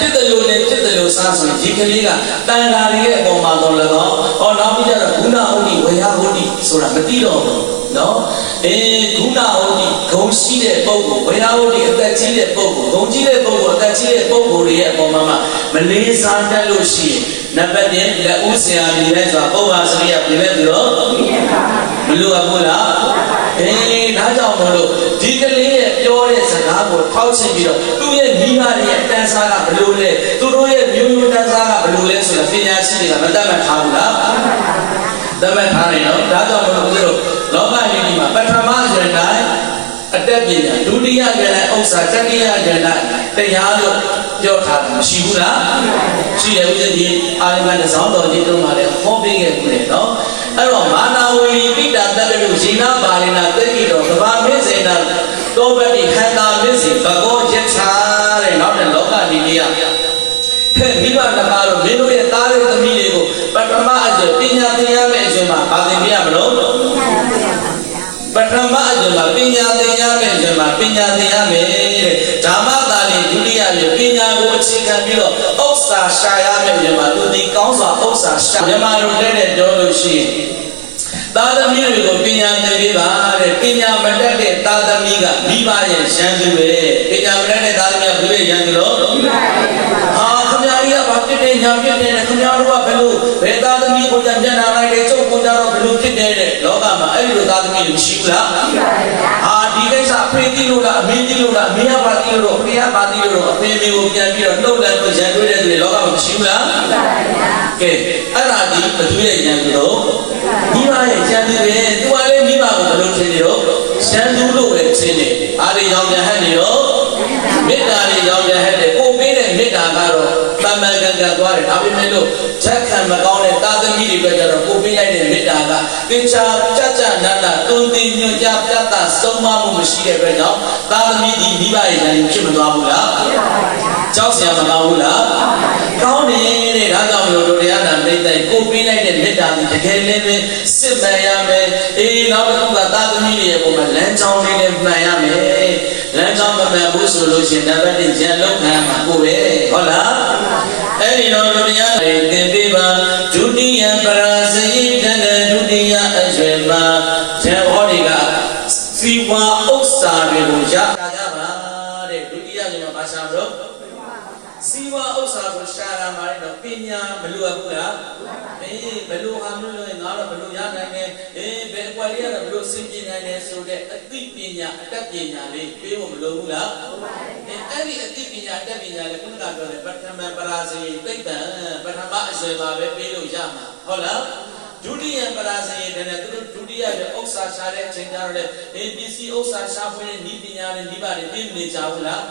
တစ်တလူနဲ့တစ်တလူစားဆိုဒီကလေးကတန်ခါလေးရဲ့အပေါ်မှာတော့၎င်းနောက်ပြီးတော့ဂုဏဟုတ်တိဝေယဟုတ်တိဆိုတာမသိတော့ဘူးနော်ဂုဏဟုတ်တိဂုံရှိတဲ့ပုဂ္ဂိုလ်ဝေယဟုတ်တိအသက်ကြီးတဲ့ပုဂ္ဂိုလ်ဂုံကြီးတဲ့ပုဂ္ဂိုလ်အသက်ကြီးတဲ့ပုဂ္ဂိုလ်တွေရဲ့အပေါ်မှာမလေးစားတတ်လို့ရှိရင်နံပါတ်1လက်ဦးဆရာကြီးနဲ့ဆိုတာပုဗ္ဗာစရိယပြင်မဲ့ပြီးတော့မလို့ဘူးလားဒါကြောင့်မလို့ဒီကလေးရဲ့ပြောတဲ့စကားကိုထောက်ချင်ပြီးတော့သူ့ရဲ့မိဘတွေရဲ့တန်ဆာကဘယ်လိုလဲသူတို့ရဲ့မျိုးမျိုးတန်ဆာကဘယ်လိုလဲဆိုတာပညာရှိတွေကမတတ်မှတ်ထားဘူးလားတတ်မှတ်ထားတယ်နော်ဒါကြောင့်မလို့သူတို့လောကကြီးမှာပထမဇန်တိုင်းအတက်ပညာဒုတိယဇန်တိုင်းဥစ္စာတတိယဇန်တိုင်းတရားလို့ပြောထားတာမရှိဘူးလားရှိတယ်ဦးဇင်းကြီးအာရမဏဇောင်းတော်ကြီးတို့မှလည်းဟောပေးခဲ့ဘူးလေနော်အဲ့တော့မာနာဝီပိတာတတ္တုဇိနာပါဠိနာသိတိတော်ကဘာမင်းစေနာတောပတိခန္ဓာမင်းစီဘဂောယထာတဲ့နောက်တဲ့လောကဒီကြီးကဟဲ့မိဘတစ်ပါးတော့မင်းတို့ရဲ့သားလေးသမီးတွေကိုပထမအကျပညာသင်ရမယ့်အချိန်မှာဘာသင်ပြရမလို့ပထမအကျမှာပညာသင်ရမယ့်အချိန်မှာပညာသင်ရမယ်တဲ့ဓမ္မသာလင်ဒုတိယရဲ့ပညာကိုအခြေခံပြီးတော့ဥစ္စာရှာရမယ့်အချိန်မှာသူဒီကောင်းစွာဥစ္စာရှာမြန်မာလိုတဲ့ပြောလို့ရှိရင်သာသမီတွေကိုပညာသင်ပေးပါတဲ့ပညာမတတ်တဲ့သာသမီကမိဘရဲ့ရန်သူပဲပညာမတတ်တဲ့သာသမီကဘယ်လိုရန်သူလို့ခမကြီးကဘာဖြစ်တယ်ညာဖြစ်တယ်ခမကြီးတို့ကဘယ်လိုဘယ်သာသမီကိုကြံပြန်လာလိုက်တယ်ကျုပ်ကိုကြတော့ဘယ်လိုဖြစ်တယ်တဲ့လောကမှာအဲ့လိုသာသမီတွေမရှိဘူးလားဒီကိစ္စအဖေသိလို့လားအမေသိလို့လားအမေကဘာသိလို့အဖေကဘာသိလို့အဖေမေကိုပြန်ပြီးတော့နှုတ်လိုက်လို့ရန်တွေ့တဲ့သူတွေလောကမှာမရှိဘူးလားကဲအဲ့ဒါဒီဘသူရဲ့ရန်သူတော့မိဘရဲ့ရန်သူတွေသူကလည်းမိဘကိုဘယ်လိုထင်နေတော့ရန်သူလို့ပဲထင်တယ်အားတွေရောင်ပြန်ဟဲ့နေတော့မေတ္တာတွေရောင်ပြန်ဟဲ့တယ်ကိုပေးတဲ့မေတ္တာကတော့တမန်ကန်ကန်သွားတယ်ဒါပေမဲ့လို့ဇက်ခံမကောင်းတဲ့သာသမီတွေပဲကြတော့ကိုပေးလိုက်တဲ့မေတ္တာကသင်္ချာကြကြနန္ဒတုံတင်ညွတ်ကြပြတ်တာဆုံးမမှုမရှိတဲ့အတွက်ကြောင့်သာသမီဒီမိဘရဲ့ဉာဏ်ဖြစ်မသွားဘူးလားကြောက်စရာမကောင်းဘူးလားကောင်းတယ်တဲ့ဒါကြောင့်မလို့တို့တရားနာပြိတ္တိုင်ကိုပေးလိုက်တဲ့မေတ္တာဒီတကယ်လည်းပဲစစ်မှန်ရမယ်နောက်တစ်ခုကသာသမီတွေရဲ့ပုံမှာလမ်းကြောင်းလေးနဲ့မှန်ရမယ်လမ်းကြောင်းမမှန်ဘူးဆိုလို့ရှိရင်နံပါတ်1ဉာဏ်လုံးခံမှာကိုပဲဟုတ်လားအဲ့ဒီတော့တို့တရားတွေသင်ပေးပါဒုတိယပရာဇယိတနဒုတိယအရွယ်မှာဇေဟောဒီကစီဝါဥစ္စာတွေကိုရကြပါတဲ့ဒုတိယကျတော့ဘာရှာမလို့စီဝါဥစ္စာကိုရှာတာမှလည်းတော့ပညာမလိုအပ်ဘူးလားဘယ်လိုဟာမျိုးလဲငါတော့ဘယ်လိုရနိုင်လဲဘယ်အကွက်လေးရတော့ဘယ်လိုစင်ပြနိုင်လဲဆိုတဲ့အသိပညာအတတ်ပညာလေးပေးဖို့မလိုဘူးလားအဲ့ဒီအသိပညာအတတ်ပညာလေးခုနကပြောတယ်ပထမပရာဇိသိပ္ပံပထမအစွဲပါပဲပေးလို့ရမှာဟုတ်လားဒုတိယပရာဇိတဲ့နဲ့သူတို့ဒုတိယရဲ့ဥစ္စာရှာတဲ့အချိန်ကျတော့လေပစ္စည်းဥစ္စာရှာဖွေတဲ့ဤပညာနဲ့ဤပါတွေပြင်နေကြဘူးလား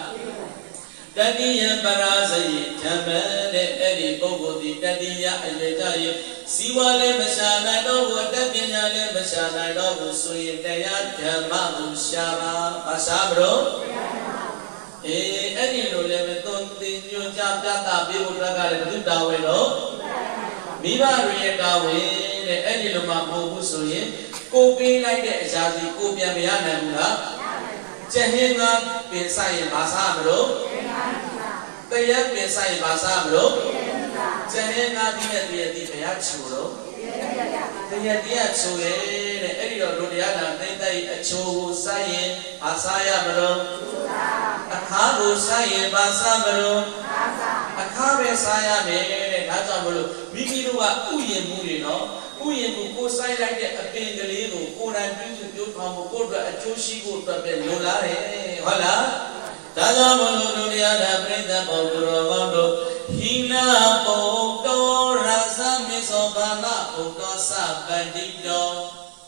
တတိယပရာဇယဓမ္မတဲ့အဲ့ဒီပုဂ္ဂိုလ်ဒီတတိယအရေကြရေစီဝါလည်းမရှာနိုင်တော့ဘူးအတတ်ပညာလည်းမရှာနိုင်တော့ဘူးဆိုရင်တရားဓမ္မကိုရှာပါမရှာဘလို့အဲ့ဒီလိုလည်းပဲသုံးသင်ညွှန်ကြားပြသပေးဖို့အတွက်ကလည်းဘုဒ္ဓဝေလို့မိဘတွေရဲ့တာဝန်တဲ့အဲ့ဒီလိုမှမဟုတ်ဘူးဆိုရင်ကိုပေးလိုက်တဲ့အရာစီကိုပြန်မရနိုင်ဘူးလားကျဟင်းကပင်ဆိုင်ရင်ဘာစားမလို့တရားပင်ဆိုင်ဘာစားမလို့ကျဟင်းကဒီနဲ့ဒီဘယ်ရချိုလို့တရားတရားချိုရဲ့တဲ့အဲ့ဒီတော့လူတရားနာတိတ်တိတ်အချိုကိုစားရင်ဘာစားရမလို့အခါကိုစားရင်ဘာစားမလို့အခါပဲစားရမယ်တဲ့ဒါကြောင့်မလို့မိမိတို့ကဥယျာဉ်မှုတွေနော်ဥယျာဉ်မှုကိုဆိုင်လိုက်တဲ့အပင်ကလေးကိုကိုယ်တိုင်ပြုစုပြောင်းဖို့ကိုယ့်အတွက်အကျိုးရှိဖို့အတွက်ပဲလိုလားတယ်ဟုတ်လားဒါကြောင့်မလို့တို့တရားဓမ္မပရိသတ်ပေါ်သူတော်ကောင်းတို့ဟိနာပုတ္တောရသမစ္ဆောဘာနာပုတ္တောသပတ္တိတော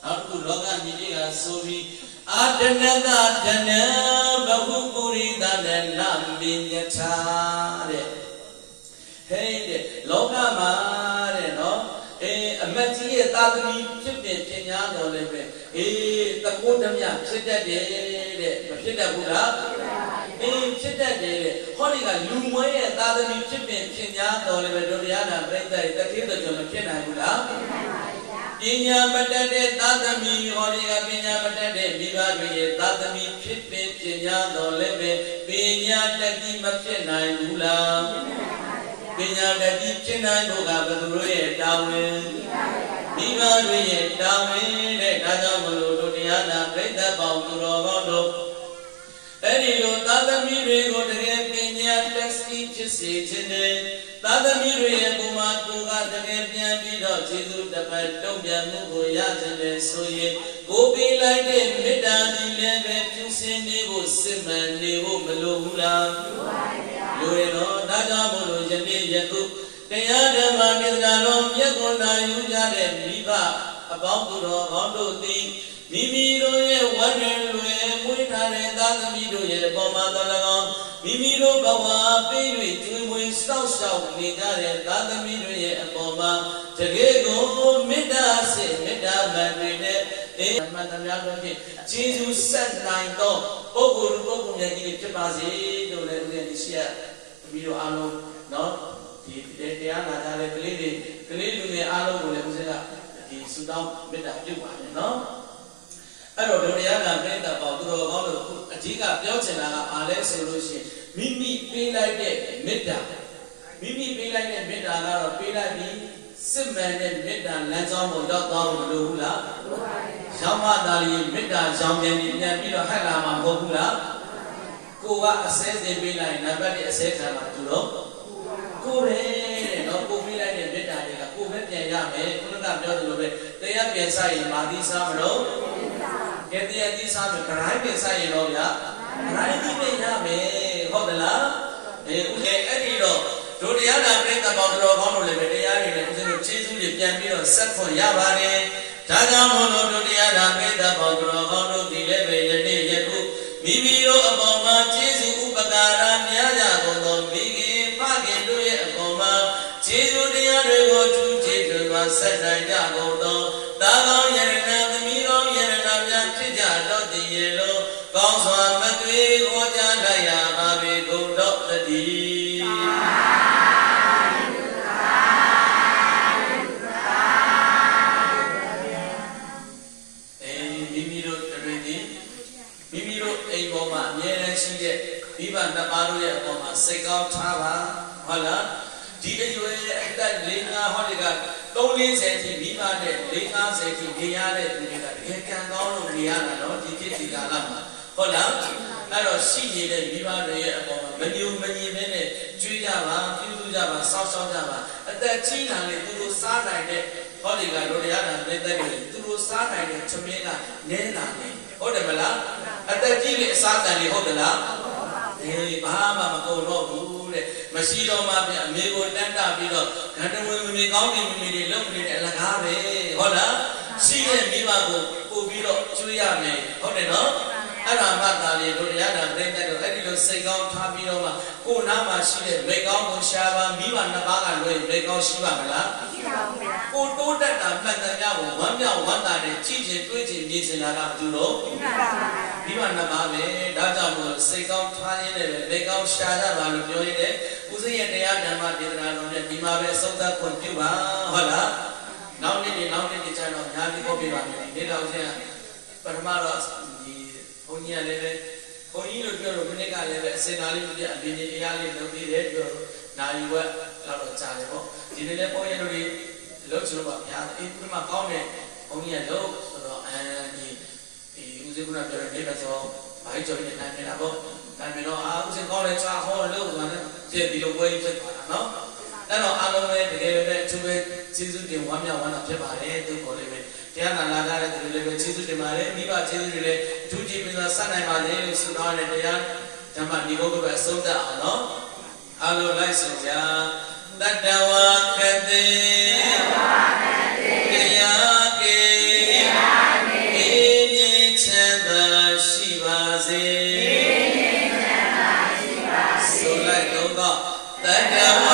နောက်တစ်ခုလောကမြည်ကြီးကဆိုပြီးအာတနတဒနဘဟုပုရိသနဲ့နမင်းယထာတဲ့ဟဲ့တဲ့လောကမှာတဲ့နော်အမတ်ကြီးရဲ့သာသမီဖြစ်ပင်ပညာတော်လည်းပဲတကုတ်ဓမြဖြစ်တတ်တယ်တဲ့မဖြစ်တတ်ဘူးလားဖြစ်တတ်တယ်တဲ့ဟောဒီကလူမွဲရဲ့သာသမီဖြစ်ပင်ပညာတော်လည်းပဲတို့တရားနာပြိတ္တတတိယတော်မဖြစ်နိုင်ဘူးလားပညာမတတ်တဲ့သာသမီဟောဒီကပညာမတတ်တဲ့မိဘတွေရဲ့သာသမီဖြစ်ပင်ပညာတော်လည်းပဲပညာတတိမဖြစ်နိုင်ဘူးလားပညာတတိဖြစ်နိုင်ဖို့ကဘယ်သူတို့ရဲ့တာဝန်မိဘတွေရဲ့တာဝန်တဲ့ဒါကြောင့်မလို့တို့တရားနာပြိတ္တပေါင်းသူတော်ကောင်းတို့အဲ့ဒီလိုသာသမီတွေကိုတကယ်ပညာတက်စီဖြစ်စေခြင်းနဲ့သာသမီတွေရဲ့ပုံမှာကိုကတကယ်ပြန်ပြီးတော့ကျေးဇူးတစ်ပတ်တုံ့ပြန်မှုကိုရခြင်းနဲ့ဆိုရင်ကိုပေးလိုက်တဲ့မေတ္တာဒီလည်းပဲပြုစင်နေဖို့စစ်မှန်နေဖို့မလိုဘူးလားလိုရတော့ဒါကြောင့်မလို့ယနေ့ယခုတရားဓမ္မဒေသနာတော်မြတ်စွာဘုရားယူကြတဲ့မိဘအပေါင်းသူတော်ကောင်းတို့သည်မိမိတို့ရဲ့ဝတ်ရင်လွယ်မွေးထားတဲ့သာသမီတို့ရဲ့ပေါ်မှာတော်၎င်းမိမိတို့ဘဝပေး၍ကျွေးမွေးစောင့်ရှောက်နေကြတဲ့သာသမီတို့ရဲ့အပေါ်မှာတကယ်ကိုမေတ္တာစေမေတ္တာမှန်တွေနဲ့မှန်တရားတော်ဖြင့်ကျေးဇူးဆက်နိုင်သောပုဂ္ဂိုလ်မြတ်ကြီးဖြစ်ပါစေလို့လည်းဦးဇင်းရှိရသမီးတို့အားလုံးနော်ဒီတရားနာကြတဲ့ကလေးလူငယ်အားလုံးကိုလည်းဦးဇင်းကဒီဆုတောင်းမေတ္တာပြုပါမယ်နော်အဲ့တော့တို့တရားနာပြိတ္တပေါ့သူတော်ကောင်းတို့အဓိကပြောချင်တာကဘာလဲဆိုလို့ရှိရင်မိမိပေးလိုက်တဲ့မေတ္တာကတော့ပေးလိုက်ပြီးစစ်မှန်တဲ့မေတ္တာလမ်းကြောင်းကိုရောက်သွားဖို့မလိုဘူးလားလိုပါဘူး။ရောက်မှသာလျှင်မေတ္တာကြောင့်ပြန်ပြီးတော့ဟက်လာမှာမဟုတ်ဘူးလားကိုကအစဲစင်ပေးလိုက်နံပါတ်1အစဲခံမှာသူတော့ကိုပဲတဲ့နော်ကိုပေးလိုက်တဲ့မေတ္တာတွေကကိုပဲပြန်ရမယ်ခုနကပြောသလိုပဲတရားပြန်စားရင်မာသီးစားမလို့ကဲတရားသီးစားမယ်ဂရိုင်းပြန်စားရင်တော့ဗျာဂရိုင်းသီးပြန်ရမယ်ဟုတ်သလားဦးဇင်းအဲ့ဒီတော့တို့တရားနာပြိတ္တပေါင်းတော်ကောင်းတို့လည်းပဲတရားတွေနဲ့ဦးဇင်းတို့ကျေးဇူးတွေပြန်ပြီးတော့ဆက်ခွန်ရပါတယ်ဒါကြောင့်မို့လို့တို့တရားနာပြိတ္တပေါင်းတော်ကောင်းတို့ဒီလည်းပဲယနေ့ယခုမိမိတို့အပေါ်မှာကျေးဇူးဥပကာရများကြကုန်သောမိခင်ဖခင်တို့ရဲ့အပေါ်မှာကျေးဇူးတရားတွေကိုထူးခြားစွာဆက်နိုင်ကြကုန်သောသာကောင်းယရဏသမီးတော်ယရဏများဖြစ်ကြတော့တည်ရလို့ကောင်းစွာမသွေဟောကြားလိုက်ရပါပေကုန်တော့တည်းမိဘနှစ်ပါးတို့ရဲ့အပေါ်မှာစိတ်ကောင်းထားပါဟုတ်လားဒီအရွယ်အသက်45ဟောဒီက340ထိမိဘနဲ့50ထိနေရတဲ့သူတွေကတကယ်ကံကောင်းလို့နေရတာနော်ဒီခေတ်ဒီကာလမှာဟုတ်လားအဲ့တော့ရှိနေတဲ့မိဘတွေရဲ့အပေါ်မှာမညူမညင်နဲ့ကျွေးကြပါပြုစုကြပါစောင့်ရှောက်ကြပါအသက်ကြီးလာလေသူတို့စားနိုင်တဲ့ဟောဒီကတို့ရတာလက်သက်တွေသူတို့စားနိုင်တဲ့သမင်းကနဲလာနေဟုတ်တယ်မလားအသက်ကြီးလေအစားတန်လေဟုတ်တယ်လားဘာမှမကုန်တော့ဘူးတဲ့မရှိတော့မှပြန်အမေကိုတန်းတပြီးတော့ဂန္ဓဝင်မမေကောင်းနေမိတွေလုံနေတဲ့အလကားပဲဟုတ်လားရှိတဲ့မိဘကိုပို့ပြီးတော့ကျွေးရမယ်ဟုတ်တယ်နော် အဲ့ဒါမှသာလေတို့တရားနာပြိတ္တတို့အဲ့ဒီလိုစိတ်ကောင်းထားပြီးတော့မှကိုယ်နာမှာရှိတဲ့မိကောင်းကိုရှားပါမိဘနှစ်ပါးကလွယ်မိကောင်းရှိပါမလားရှိပါဘူးဗျာကိုတိုးတက်တာမှန်တယ်များကိုဝမ်းမြောက်ဝမ်းသာနဲ့ကြည်ကျင်တွေးကျင်မြင်စင်တာကဘာလို့မိဘနှစ်ပါးပဲဒါကြောင့်မို့စိတ်ကောင်းထားရင်းနဲ့ပဲမိကောင်းရှားကြပါလို့ပြောရတဲ့ဦးစိရဲ့တရားဓမ္မဒေသနာတော်နဲ့ဒီမှာပဲအဆုံးသတ်ခွင့်ပြုပါဟုတ်လားနောက်နေ့ကျတော့ညာပြီးပေါ်ပြပါမယ်ဒီတော့ချင်းပထမတော့ဒီဘုန်းကြီးကလည်းပဲဘုန်းကြီးတို့ပြောလို့ခဏကလည်းပဲအစင်သားလေးမပြအပြင်ကြီးတရားလေးလုပ်ပြီးတယ်ပြောလို့နိုင်ဝက်တော့ကြားတယ်ပေါ့ဒီနေ့လည်းပေါ်ရလို့ဒီလုပ်ချင်လို့ပါဗျာအေးဒီမှာကောင်းတယ်ဘုန်းကြီးကလုပ်ဆိုတော့ဒီဦးဇင်းကပြောတယ်နေပါဆိုဘာကြီးကြော်နေနိုင်နေတာပေါ့ဒါပေမဲ့တော့ဦးဇင်းကောင်းတယ်ချာဟောလို့ဆိုတာနဲ့ဒီလိုပွဲကြီးဖြစ်သွားတာနော်အဲ့တော့အားလုံးပဲတကယ်ပဲအထူးပဲကျေးဇူးတင်ဝမ်းမြောက်ဝမ်းသာဖြစ်ပါတယ်သူပေါ်လေးပဲတရားနာလာတဲ့သူတွေလည်းပဲကျေးဇူးတင်ပါတယ်မိဘကျေးဇူးတွေလည်းအထူးကြည့်ပြီးတော့ဆက်နိုင်ပါလေလို့ဆုတောင်းတဲ့တရားဓမ္မဒီဘုတ်ပဲအဆုံးသတ်အောင်နော်အားလုံးလိုက်ဆိုကြတတဝခတိတရားကေအေးမြင့်ချမ်းသာရှိပါစေဆိုလိုက်တော့တတဝ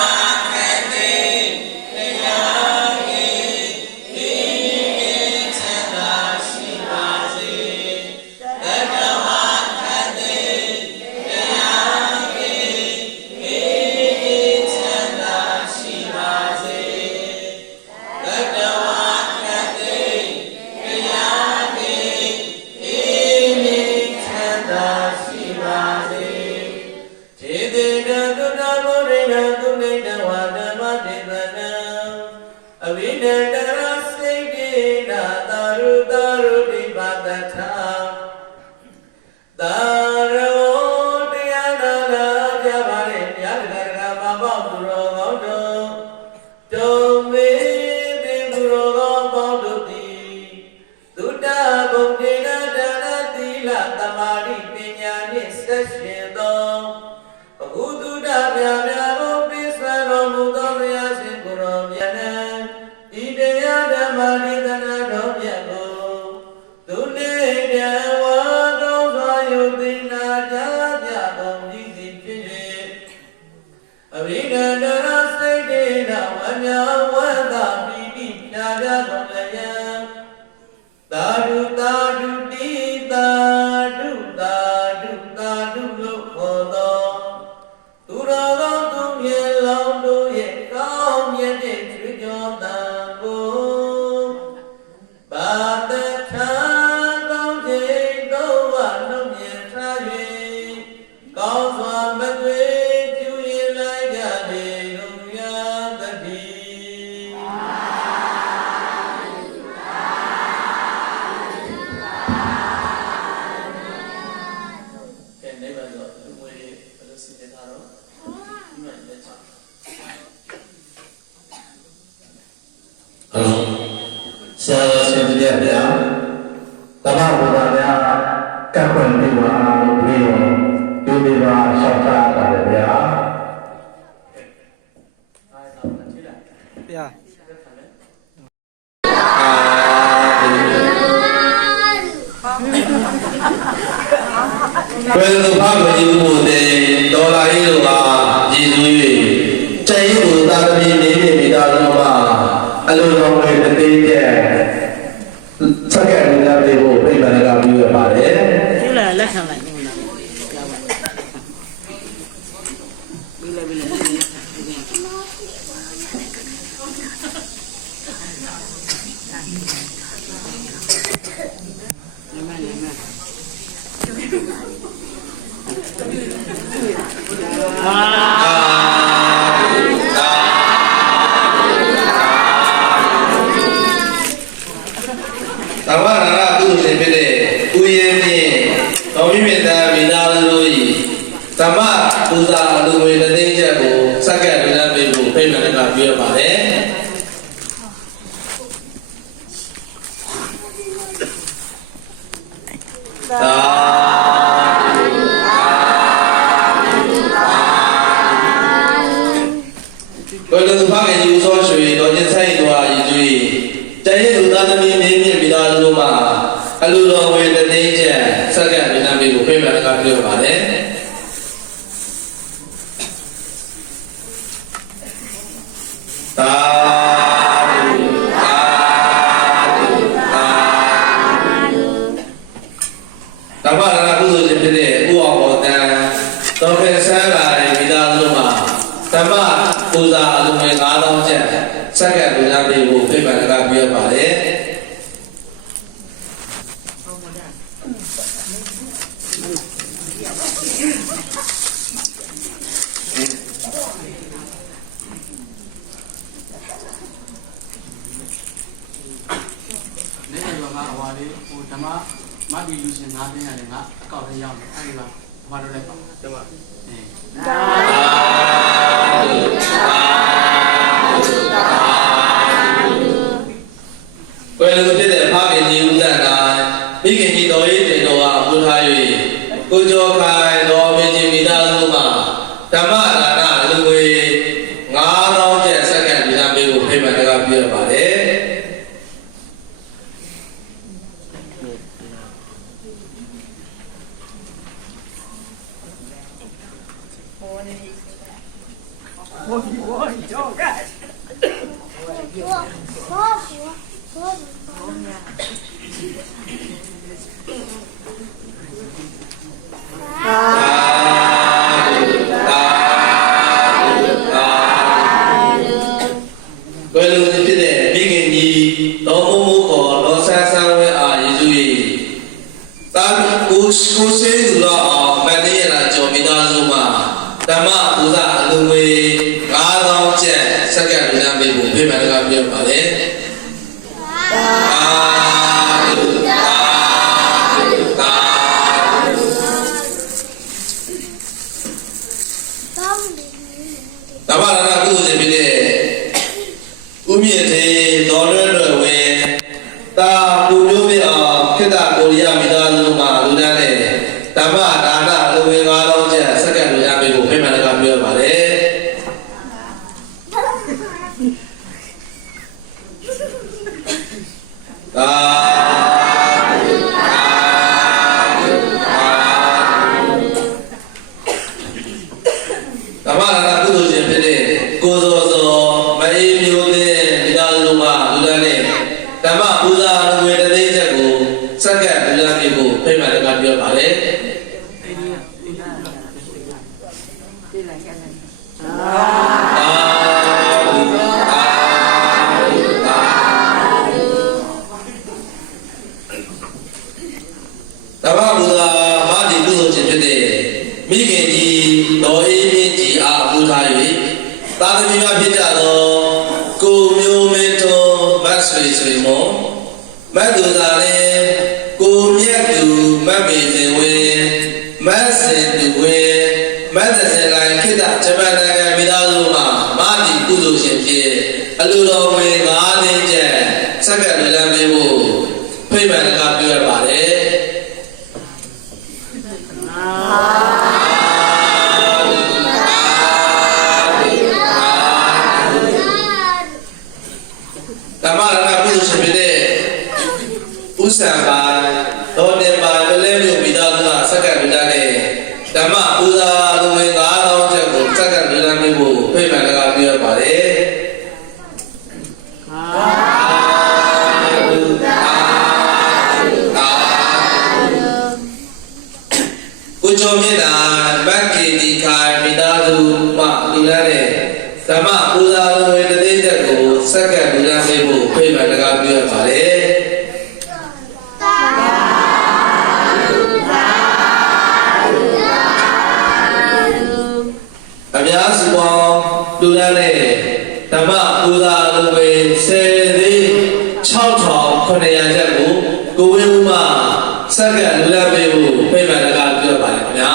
အလူတော်ဝေတသိန်းကျန်စက္ကန့်ပြည်နာမေ ဇာအလုံးငွေ9000ကျပ်စက္ကန့်လူသားပေးဖို့ဖိတ်မှန်ကပြောပါတယ် နေရောကအဝါလေးဟိုဓမ္မမတ်ဒီလူရှင်9သိန်းရတယ်ငါအကောက်ထဲရောက်တယ်အဲ့ဒီကဘာလို့လဲပါဓမ္မဘယ်လိုဖြစ်တဲ့ဖခင်ကြီးဦးတန်တာမိခင်ကြီးတော်ရေးတင်တော်ကပူထား၍ကိုကျော်ခိုင်တော်မင်းကြီးမိသားစုမှာဓမ္မဒါနလူငွေ9000ကျပ်စက္ကန့်လူသားပေးဖို့ဖိတ်မှန်ကပြောပါတယ် ဘယ်လိုဖြစ်တဲ့မိခင်ကြီးတော်မိုးမိုးခေါ်တော်ဆန်းဆန်းဝဲအားယေရှု၏တာကိုစေသူတော်အောင်မတည့်ရတာကြောင့်မိသားစုမှာဓမ္မပူဇာအလုံးငွေ9000ကျပ်စက္ကန့်လူသားပေးဖို့ဖိမှန်ကပြောပါလေဓမ္မဒါနကုသိုလ်ရှင်ဖြစ်တဲ့ဦးမြင့်သေးတော်လွယ်လွယ်ဝင်တာပူမျိုးပြအောင်ခေတ္တကိုရီးယားမိသားစုမှာလူသားနဲ့ဓမ္မဒါနလူဝင်9000ကျပ်စက္ကန့်လူသားပေးဖို့ဖိမှန်ကပြောပါလေဓမ္မဒါနကုသိုလ်ရှင်ဖြစ်တဲ့ကိုစောစောမအေးမျိုးတဲ့မိသားစုမှာလူသားနဲ့ဓမ္မပူဇာလူငွေတစ်သိန်းကျပ်ကိုစက္ကန့်လူသားပေးဖို့ဖိမှန်ကပြောပါလေဓမ္မပူဇာမာဒီကုသိုလ်ရှင်ဖြစ်တဲ့မိခင်ကြီးတော်အေးမင်းကြီးအားပူထား၍သာသမီများဖြစ်ကြသောကိုမျိုးမင်းထွန်းမတ်ဆွေဆွေမောမတ်သူသာလည်းကိုမြတ်သူမတ်ပေစင်ဝင်းမတ်စင်သူဝင်းမတ်သစင်လိုင်းခိတ္တဂျပန်နိုင်ငံမိသားစုမှာမာဒီကုသိုလ်ရှင်ဖြစ်အလူတော်ဝင်9သိန်းကျပ်စက္ကန့်လူသားပေးဖို့ဖိမှန်ကပြောရပါတယ်ဓမ္မဒါနကုသိုလ်ရှင်ဖြစ်တဲ့ဥစ္စာပါတော်တယ်ပါပလဲမြို့မိသားစုကစက္ကန့်လူသားနဲ့ဓမ္မပူဇာလူငွေ9000ကျပ်ကိုစက္ကန့်လူသားပေးဖို့ဖိမှန်ကပြောရပါတယ်ကိုကျော်မြင့်တာဗတ်ကေဒီခိုင်မိသားစုမှလူသားနဲ့ဓမ္မပူဇာလူငွေတစ်သိန်းကျပ်ကိုစက္ကန့်လူသားပေးဖို့ဖိမှန်ကပြောရပါတယ်အများစုပေါင်းလူသားနဲ့ဓမ္မပူဇာလူငွေ10သိန်း6900ကျပ်ကိုကိုဝင်းဦးမှစက္ကန့်လူသားပေးဖို့ဖိမှန်ကပြောပါတယ်ခင်ဗျာ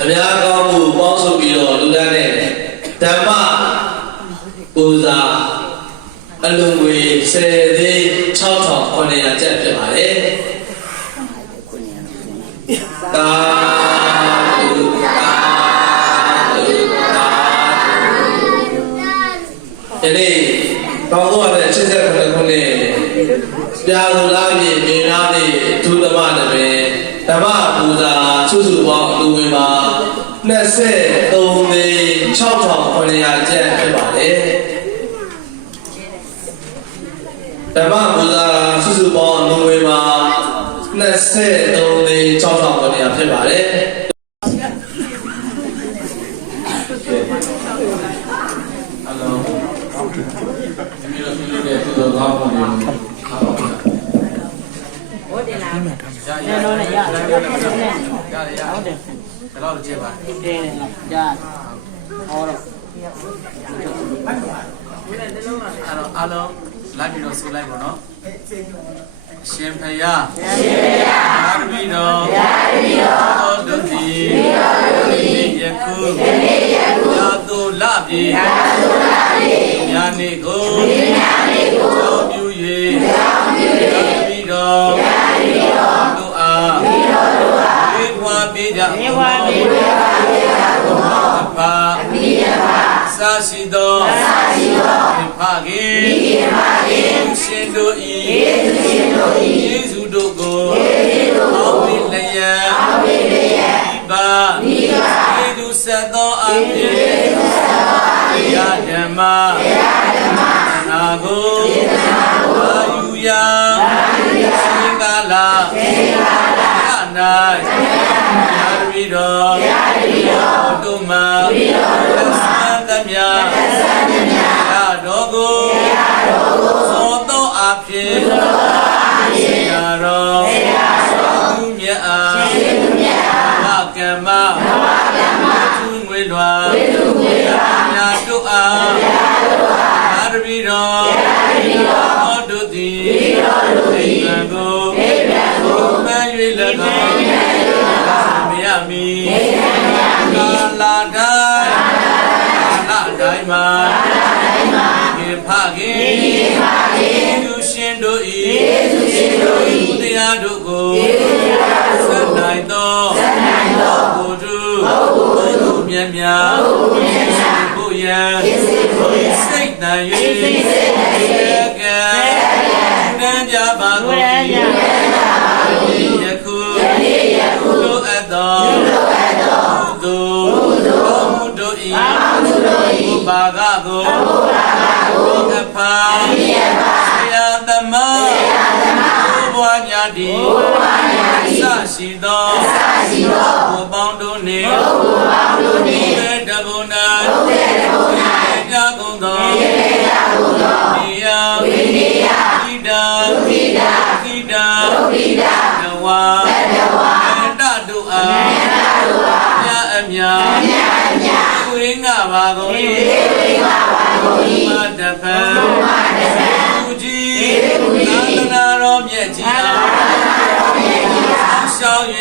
အများကောင်းမှုပေါင်းစုပြီးတော့လူသားနဲ့ဓမ္မပူဇာအလုံးငွေ10သိန်း6900ကျပ်ဖြစ်ပါတယ်တာဒီနေ့တောင်းတော့တဲ့89ခုနှစ်ပြာလူလာပြည်မြေနာနေဒုသမနပဲဓမ္မပူဇာစုစုပေါင်းလူဝင်မှာ23သိန်း6900ကျပ်ဖြစ်ပါတယ်ဓမ္မပူဇာစုစုပေါင်းလူဝင်မှာ 23သိန်း6ထောင်ကျော်နေဖြစ်ပါတယ် Alors,ဒီလိုဒီလိုကောင်းပါလေဟုတ်တယ်လားရတယ်နော်ရတယ်ရတယ်ဟုတ်တယ်ဘယ်လောက်ကြည့်ပါတယ်ရဟောတော့အားလုံးလိုက်ပြီးတော့ဆိုလိုက်ပါနော်ရှင်ဖယားအာရမီတော်တော်ဒုတိယခုရာသူလပြေညာနေကိုကြောင်းပြူ၍အာရမီတော်တို့အားေခွာပေးကြပါစာရှိသောဖခင်ရှင်တို့ဤယေရှုတို့ကိုအောင်းဝေလျံဒီပါယေသူဆက်သောအဖြစ်ရဓမ္မနာကိုအာယူယာစေကာလာရနိုင်ယာရီတော်တို့မှာသံမြာရတော်ကိုသောသောအဖြစ်ရာတော်သူမြတ်အားနကမ္မသူငွေလွာညာတို့အားအာရမီတော်တို့သည်အိမ်ံကိုမန်၍၎င်းမရမီကာလာတိုင်းမှာခင်ဖခင်သူရှင်တို့ဤတရားတို့ကိုဆက်နိုင်သောဘုသူမြတ်များဘုယံစိတ်တန်၍ကံတန်ကြပါကုန်ယခုလိုအပ်သောသူတို့ဤဘာဂကိုအဖာဆရာသမဘွားညာတိစရှိသောဘုပေါင်းတို့နှင့်တဘုံနာကြကုန်သောဒီယဣဒာနဝတတုအားမြတ်အမြတ်ဝိငါပါကုန်၏မတဖန်သူကြီးသာသနာတော်မြတ်ကြီးအားရှောင်း၍